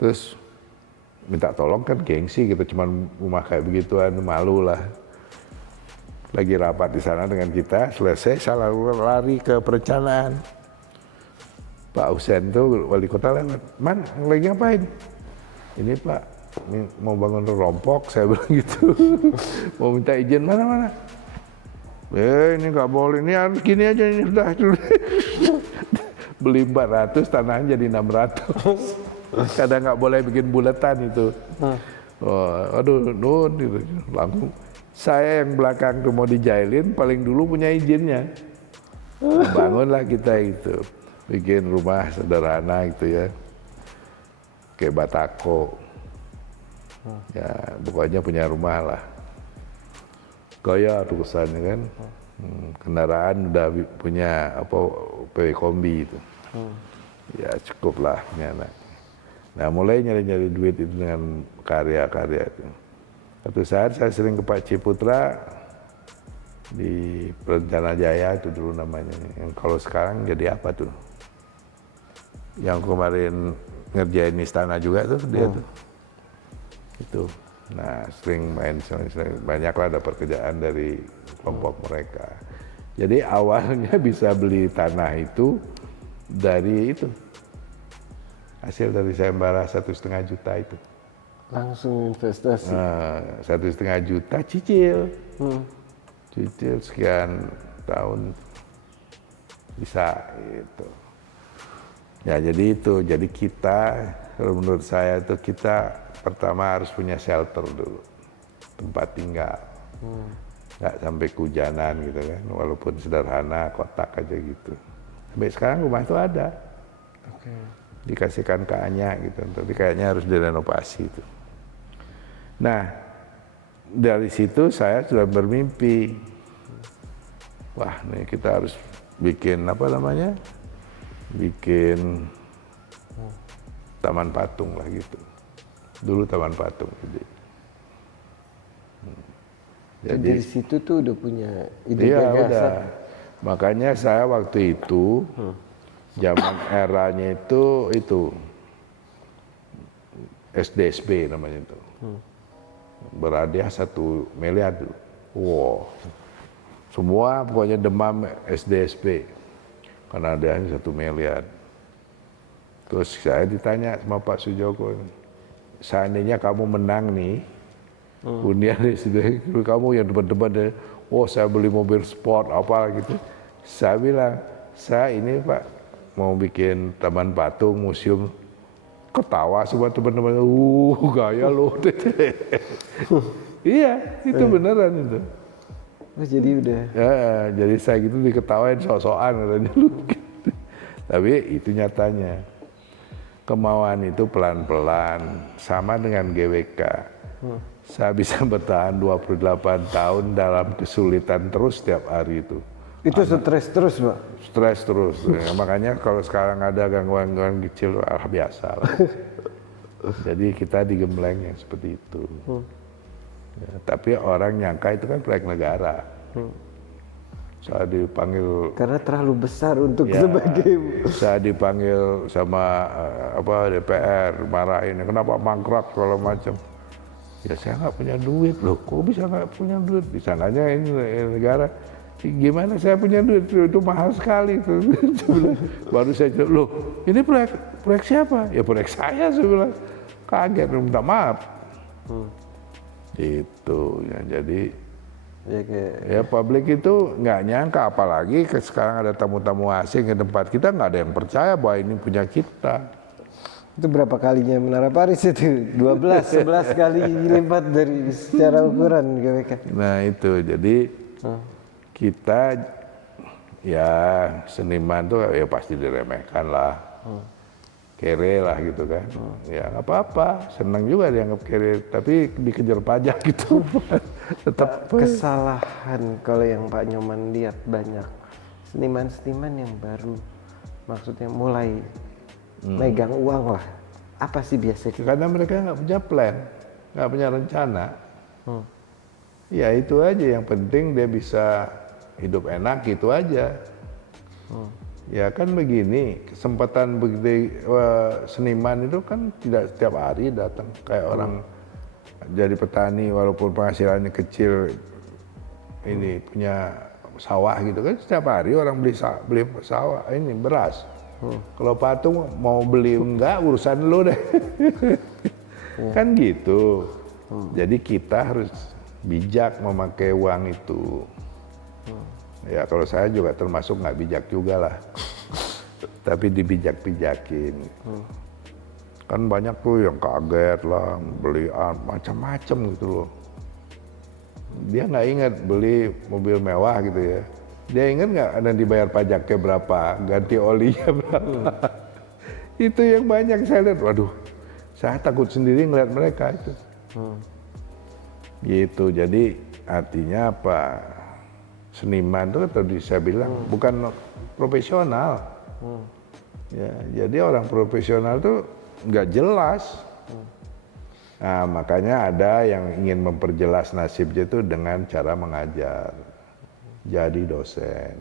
Terus minta tolong kan gengsi gitu, cuman rumah kayak begituan malu lah. Lagi rapat di sana dengan kita, selesai saya lari ke perencanaan. Pak Husen tuh wali kota lewat, Man lagi ngapain? Ini Pak, ini mau bangun rompok, saya bilang gitu. Mau minta izin mana-mana. Ini nggak boleh, ini harus gini aja, ini sudah. Beli 400, tanahnya jadi 600. Kadang nggak boleh bikin buletan itu. Oh, aduh, nun, gitu. Langsung saya yang belakang tuh mau dijailin, paling dulu punya izinnya. Bangunlah kita itu, bikin rumah sederhana gitu ya, kayak Batako. Ya, pokoknya punya rumah lah. Gaya tuh kesannya kan. Kendaraan udah punya apa PW Kombi itu. Ya cukup lah punya anak. Nah mulai nyari-nyari duit itu dengan karya-karya itu. Satu saat saya sering ke Pak Ciputra di Perencana Jaya itu dulu namanya. Yang kalau sekarang jadi apa tuh? Yang kemarin ngerjain istana juga tuh dia tuh. Itu. Nah sering main, sering banyaklah ada pekerjaan dari kelompok mereka. Jadi awalnya bisa beli tanah itu dari itu. Hasil dari sayembara 1,5 juta itu. Langsung investasi. Nah, 1,5 juta cicil. Cicil sekian tahun bisa itu. Ya jadi itu, jadi kita menurut saya itu kita pertama harus punya shelter dulu. Tempat tinggal. Nggak sampai kehujanan gitu kan, walaupun sederhana, kotak aja gitu. Sampai sekarang rumah itu ada. Dikasihkan ke Anya gitu, tapi kayaknya harus direnovasi itu. Nah, dari situ saya sudah bermimpi, wah nih kita harus bikin apa namanya, bikin taman patung lah gitu. Dulu taman patung. Jadi dari situ tuh udah punya ide Iya gagasan. udah. Makanya saya waktu itu zaman eranya itu SDSB namanya itu. Berhadiah 1 miliar dulu. Wow. Semua pokoknya demam SDSB. Karena hadiahnya 1 miliar. Terus saya ditanya sama Pak Sujoko, seandainya kamu menang nih, undian SDSB, kamu yang debat-debat deh, oh saya beli mobil sport apa gitu. Saya bilang, saya ini Pak mau bikin taman patung, museum. Ketawa semua teman-teman, gaya loh. Iya, itu beneran itu. Oh, jadi udah. Ya, jadi saya gitu diketawain sok-sokan katanya lu. Tapi itu nyatanya. Kemauan itu pelan-pelan, sama dengan GWK. Saya bisa bertahan 28 tahun dalam kesulitan terus setiap hari itu. Itu stres terus, Pak? Stres terus. Ya, makanya kalau sekarang ada gangguan-gangguan kecil, biasa lah. Jadi kita digembleng yang seperti itu. Ya, tapi orang nyangka itu kan proyek negara. Saya dipanggil. Karena terlalu besar untuk Ya, sebagai. saya dipanggil sama DPR, marahin. Kenapa mangkrak kalau macam. Ya saya nggak punya duit loh. Kok bisa nggak punya duit? Di sananya ini negara. Gimana saya punya duit itu mahal sekali tuh. Baru saya bilang, loh ini proyek siapa? Ya proyek saya bilang. Kaget, minta maaf. Itu ya, jadi ya publik itu nggak nyangka, apalagi sekarang ada tamu-tamu asing ke tempat kita, nggak ada yang percaya bahwa ini punya kita. Itu berapa kalinya Menara Paris itu? 12, 11 kali lipat dari secara ukuran GWK. Nah itu, jadi kita ya seniman tuh ya pasti diremehkan lah, kere lah gitu kan. Ya nggak apa-apa, senang juga dianggap kere, tapi dikejar pajak gitu. Tetap Kesalahan kalau yang Pak Nyoman lihat banyak seniman-seniman yang baru, maksudnya mulai megang uang lah. Apa sih biasanya? karena mereka nggak punya plan, nggak punya rencana. Ya itu aja, yang penting dia bisa hidup enak gitu aja. Ya kan begini, kesempatan begitu seniman itu kan tidak setiap hari datang. Kayak orang jadi petani walaupun penghasilannya kecil, ini punya sawah gitu kan, setiap hari orang beli sawah, ini beras. Kalau patung mau beli enggak urusan lu deh. Kan gitu. Jadi kita harus bijak memakai uang itu. Ya kalau saya juga termasuk nggak bijak juga lah. Tapi dibijak-bijakin. Kan banyak tuh yang kaget lah, beli macam-macam gitu loh. Dia nggak ingat beli mobil mewah gitu ya. Dia ingat nggak ada dibayar pajaknya berapa, ganti olinya berapa. Itu yang banyak saya lihat, waduh, saya takut sendiri ngeliat mereka itu. Gitu, jadi artinya apa? Seniman itu tadi saya bilang bukan profesional. Ya, jadi orang profesional tuh nggak jelas. Nah, makanya ada yang ingin memperjelas nasibnya itu dengan cara mengajar. Jadi dosen.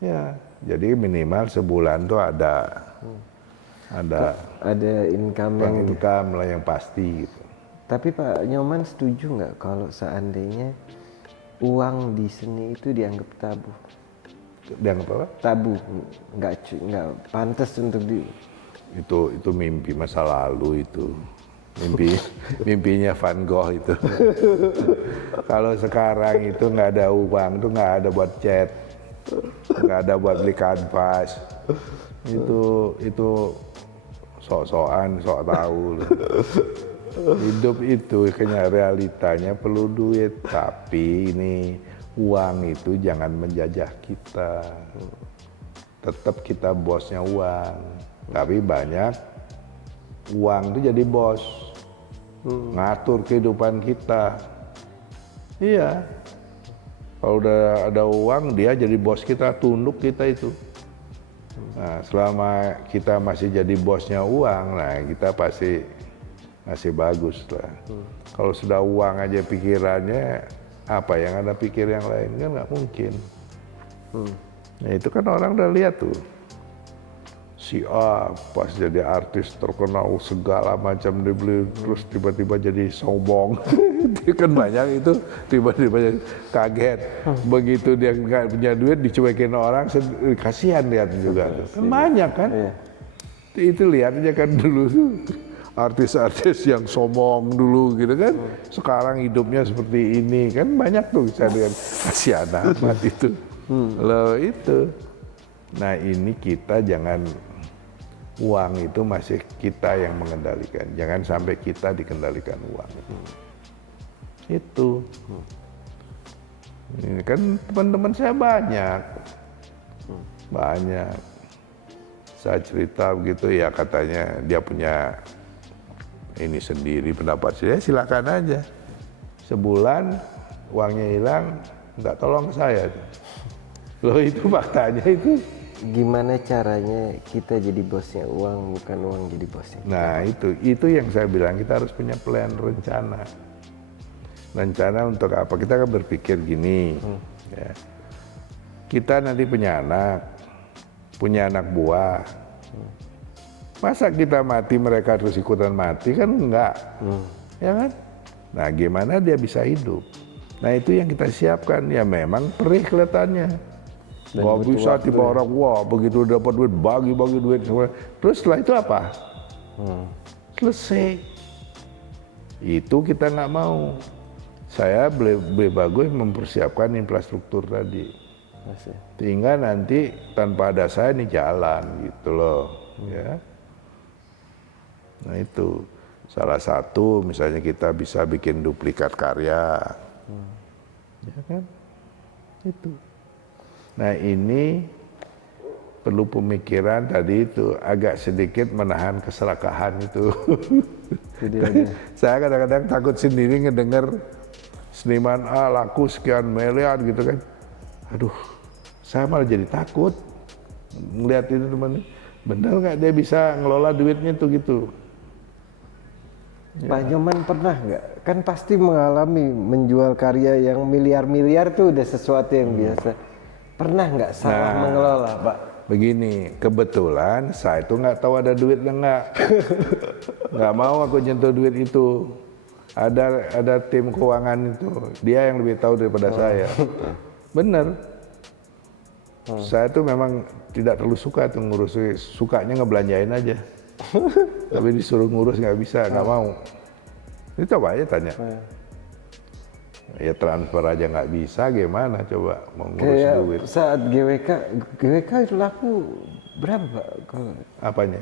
Ya, jadi minimal sebulan tuh ada income yang. income lah yang pasti gitu. Tapi Pak Nyoman setuju nggak kalau seandainya uang di seni itu dianggap tabu? Dianggap apa? Tabu, nggak pantas untuk di. Itu mimpi masa lalu itu. Mimpinya Van Gogh itu. Kalau sekarang itu nggak ada uang, itu nggak ada buat cat, nggak ada buat beli kanvas. Itu sok-sokan, sok tahu. Hidup itu kayaknya realitanya perlu duit, tapi ini uang itu jangan menjajah kita. Tetap kita bosnya uang, tapi banyak uang itu jadi bos, ngatur kehidupan kita. Iya, kalau udah ada uang dia jadi bos kita, tunduk kita itu. Nah, selama kita masih jadi bosnya uang, nah kita pasti masih bagus lah. Kalau sudah uang aja pikirannya, apa yang ada pikir yang lain kan nggak mungkin. Nah itu kan orang udah lihat tuh. Si A pas jadi artis terkenal segala macam dibeli, terus tiba-tiba jadi sombong. Dia kan banyak itu, tiba-tiba kaget. Begitu dia nggak punya duit dicuekin orang, kasihan lihat juga. Kan banyak kan. Itu lihat aja kan dulu tuh artis-artis yang sombong dulu gitu kan. Sekarang hidupnya seperti ini kan banyak tuh saya lihat. Kasihan amat itu. Loh itu. Nah ini kita jangan, uang itu masih kita yang mengendalikan. Jangan sampai kita dikendalikan uang. Itu. Ini kan teman-teman saya banyak. Banyak. Saya cerita begitu ya katanya dia punya ini sendiri pendapat saya, silakan aja. Sebulan uangnya hilang, nggak tolong saya. Loh itu faktanya itu. Gimana caranya kita jadi bosnya uang, bukan uang jadi bosnya kita? Nah itu yang saya bilang, kita harus punya plan, rencana. Rencana untuk apa? Kita kan berpikir gini, ya. Kita nanti punya anak buah. Masa kita mati mereka terus ikutan mati kan enggak, ya kan? Nah gimana dia bisa hidup? Nah itu yang kita siapkan, ya memang perih kelihatannya. Gak bisa tiba orang, wah begitu dapat duit, bagi-bagi duit. Terus setelah itu apa? Selesai. Itu kita nggak mau. Saya lebih bagus mempersiapkan infrastruktur tadi. Sehingga nanti tanpa ada saya ini jalan gitu loh. Ya. Nah itu salah satu, misalnya kita bisa bikin duplikat karya. Ya kan? Itu. Nah ini perlu pemikiran tadi itu, agak sedikit menahan keserakahan itu. Saya kadang-kadang takut sendiri ngedengar seniman A laku sekian miliar gitu kan. Aduh, saya malah jadi takut ngeliat itu teman. Benar nggak dia bisa ngelola duitnya tuh gitu? Pak Nyoman pernah nggak? Kan pasti mengalami menjual karya yang miliar-miliar tuh udah sesuatu yang biasa. Pernah nggak salah mengelola, Pak? Begini, kebetulan saya itu nggak tahu ada duit nggak. Nggak mau aku nyentuh duit itu. Ada tim keuangan itu, dia yang lebih tahu daripada saya. Bener. Saya tuh memang tidak terlalu suka tuh ngurus, sukanya ngebelanjain aja. Tapi disuruh ngurus nggak bisa, nggak mau. Ini coba aja tanya. Ya transfer aja nggak bisa, gimana coba mau ngurus Kayak duit. saat GWK itu laku berapa, Pak? Apanya?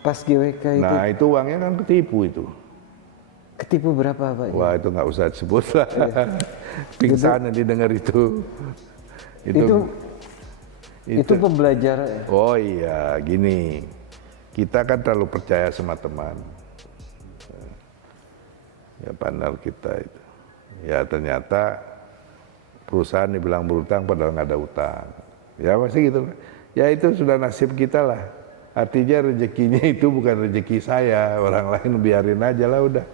Pas GWK itu. Nah itu uangnya kan ketipu itu. Ketipu berapa, Pak? Wah itu nggak usah disebut lah. Pingsan nanti dengar itu. Itu pembelajaran. Oh iya, gini. Kita kan terlalu percaya sama teman. Ya partner kita itu. Ya ternyata perusahaan dibilang berutang padahal nggak ada utang. Ya pasti gitu. Ya itu sudah nasib kita lah. Artinya rezekinya itu bukan rezeki saya. Orang lain biarin aja lah udah.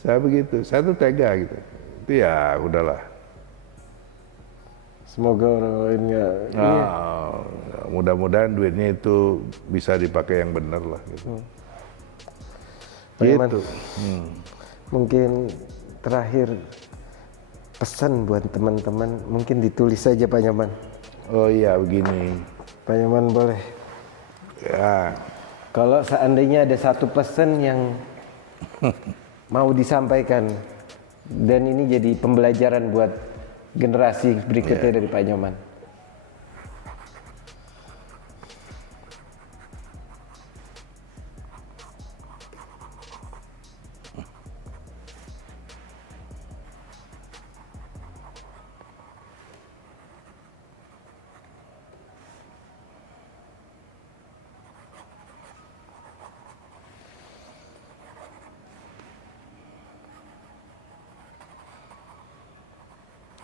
Saya begitu. Saya tuh tega gitu. Itu ya udahlah. Semoga orang lainnya. Mudah-mudahan duitnya itu bisa dipakai yang benar lah. Gitu. Gitu. Mungkin terakhir pesan buat teman-teman, mungkin ditulis saja Pak Nyoman. Oh iya begini. Pak Nyoman boleh. Ya. Kalau seandainya ada satu pesan yang mau disampaikan dan ini jadi pembelajaran buat generasi berikutnya dari Pak Nyoman.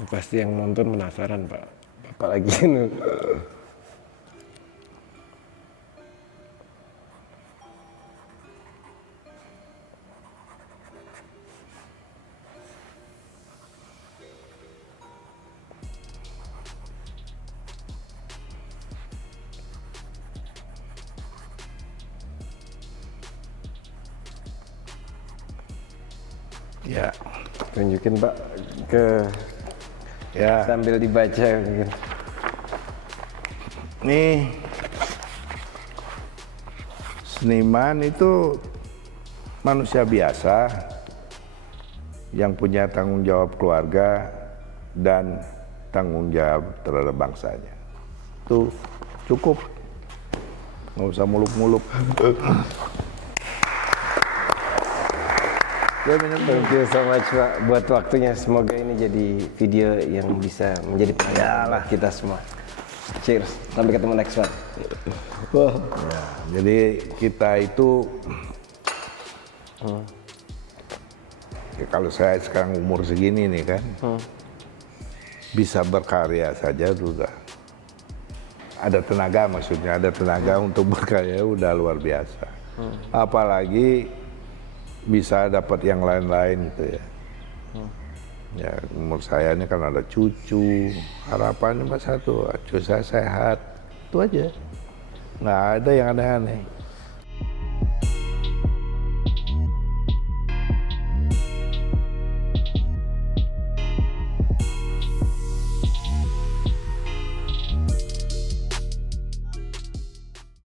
Pasti yang nonton penasaran Pak, apalagi ini. Ya, Tunjukin Pak ke ya. sambil dibaca mungkin. Nih, seniman itu manusia biasa yang punya tanggung jawab keluarga dan tanggung jawab terhadap bangsanya. Itu cukup, nggak usah muluk-muluk. Ya, Thank you so much Pak buat waktunya. Semoga ini jadi video yang bisa menjadi pelajaran buat kita semua. Cheers. Sampai ketemu next one. ya, jadi kita itu, ya kalau saya sekarang umur segini nih kan, bisa berkarya saja sudah. Ada tenaga, maksudnya ada tenaga untuk berkarya udah luar biasa. Apalagi bisa dapat yang lain-lain gitu ya. Ya umur saya ini kan ada cucu, harapannya cuma satu, cucu saya sehat, itu aja. Nggak ada yang aneh-aneh.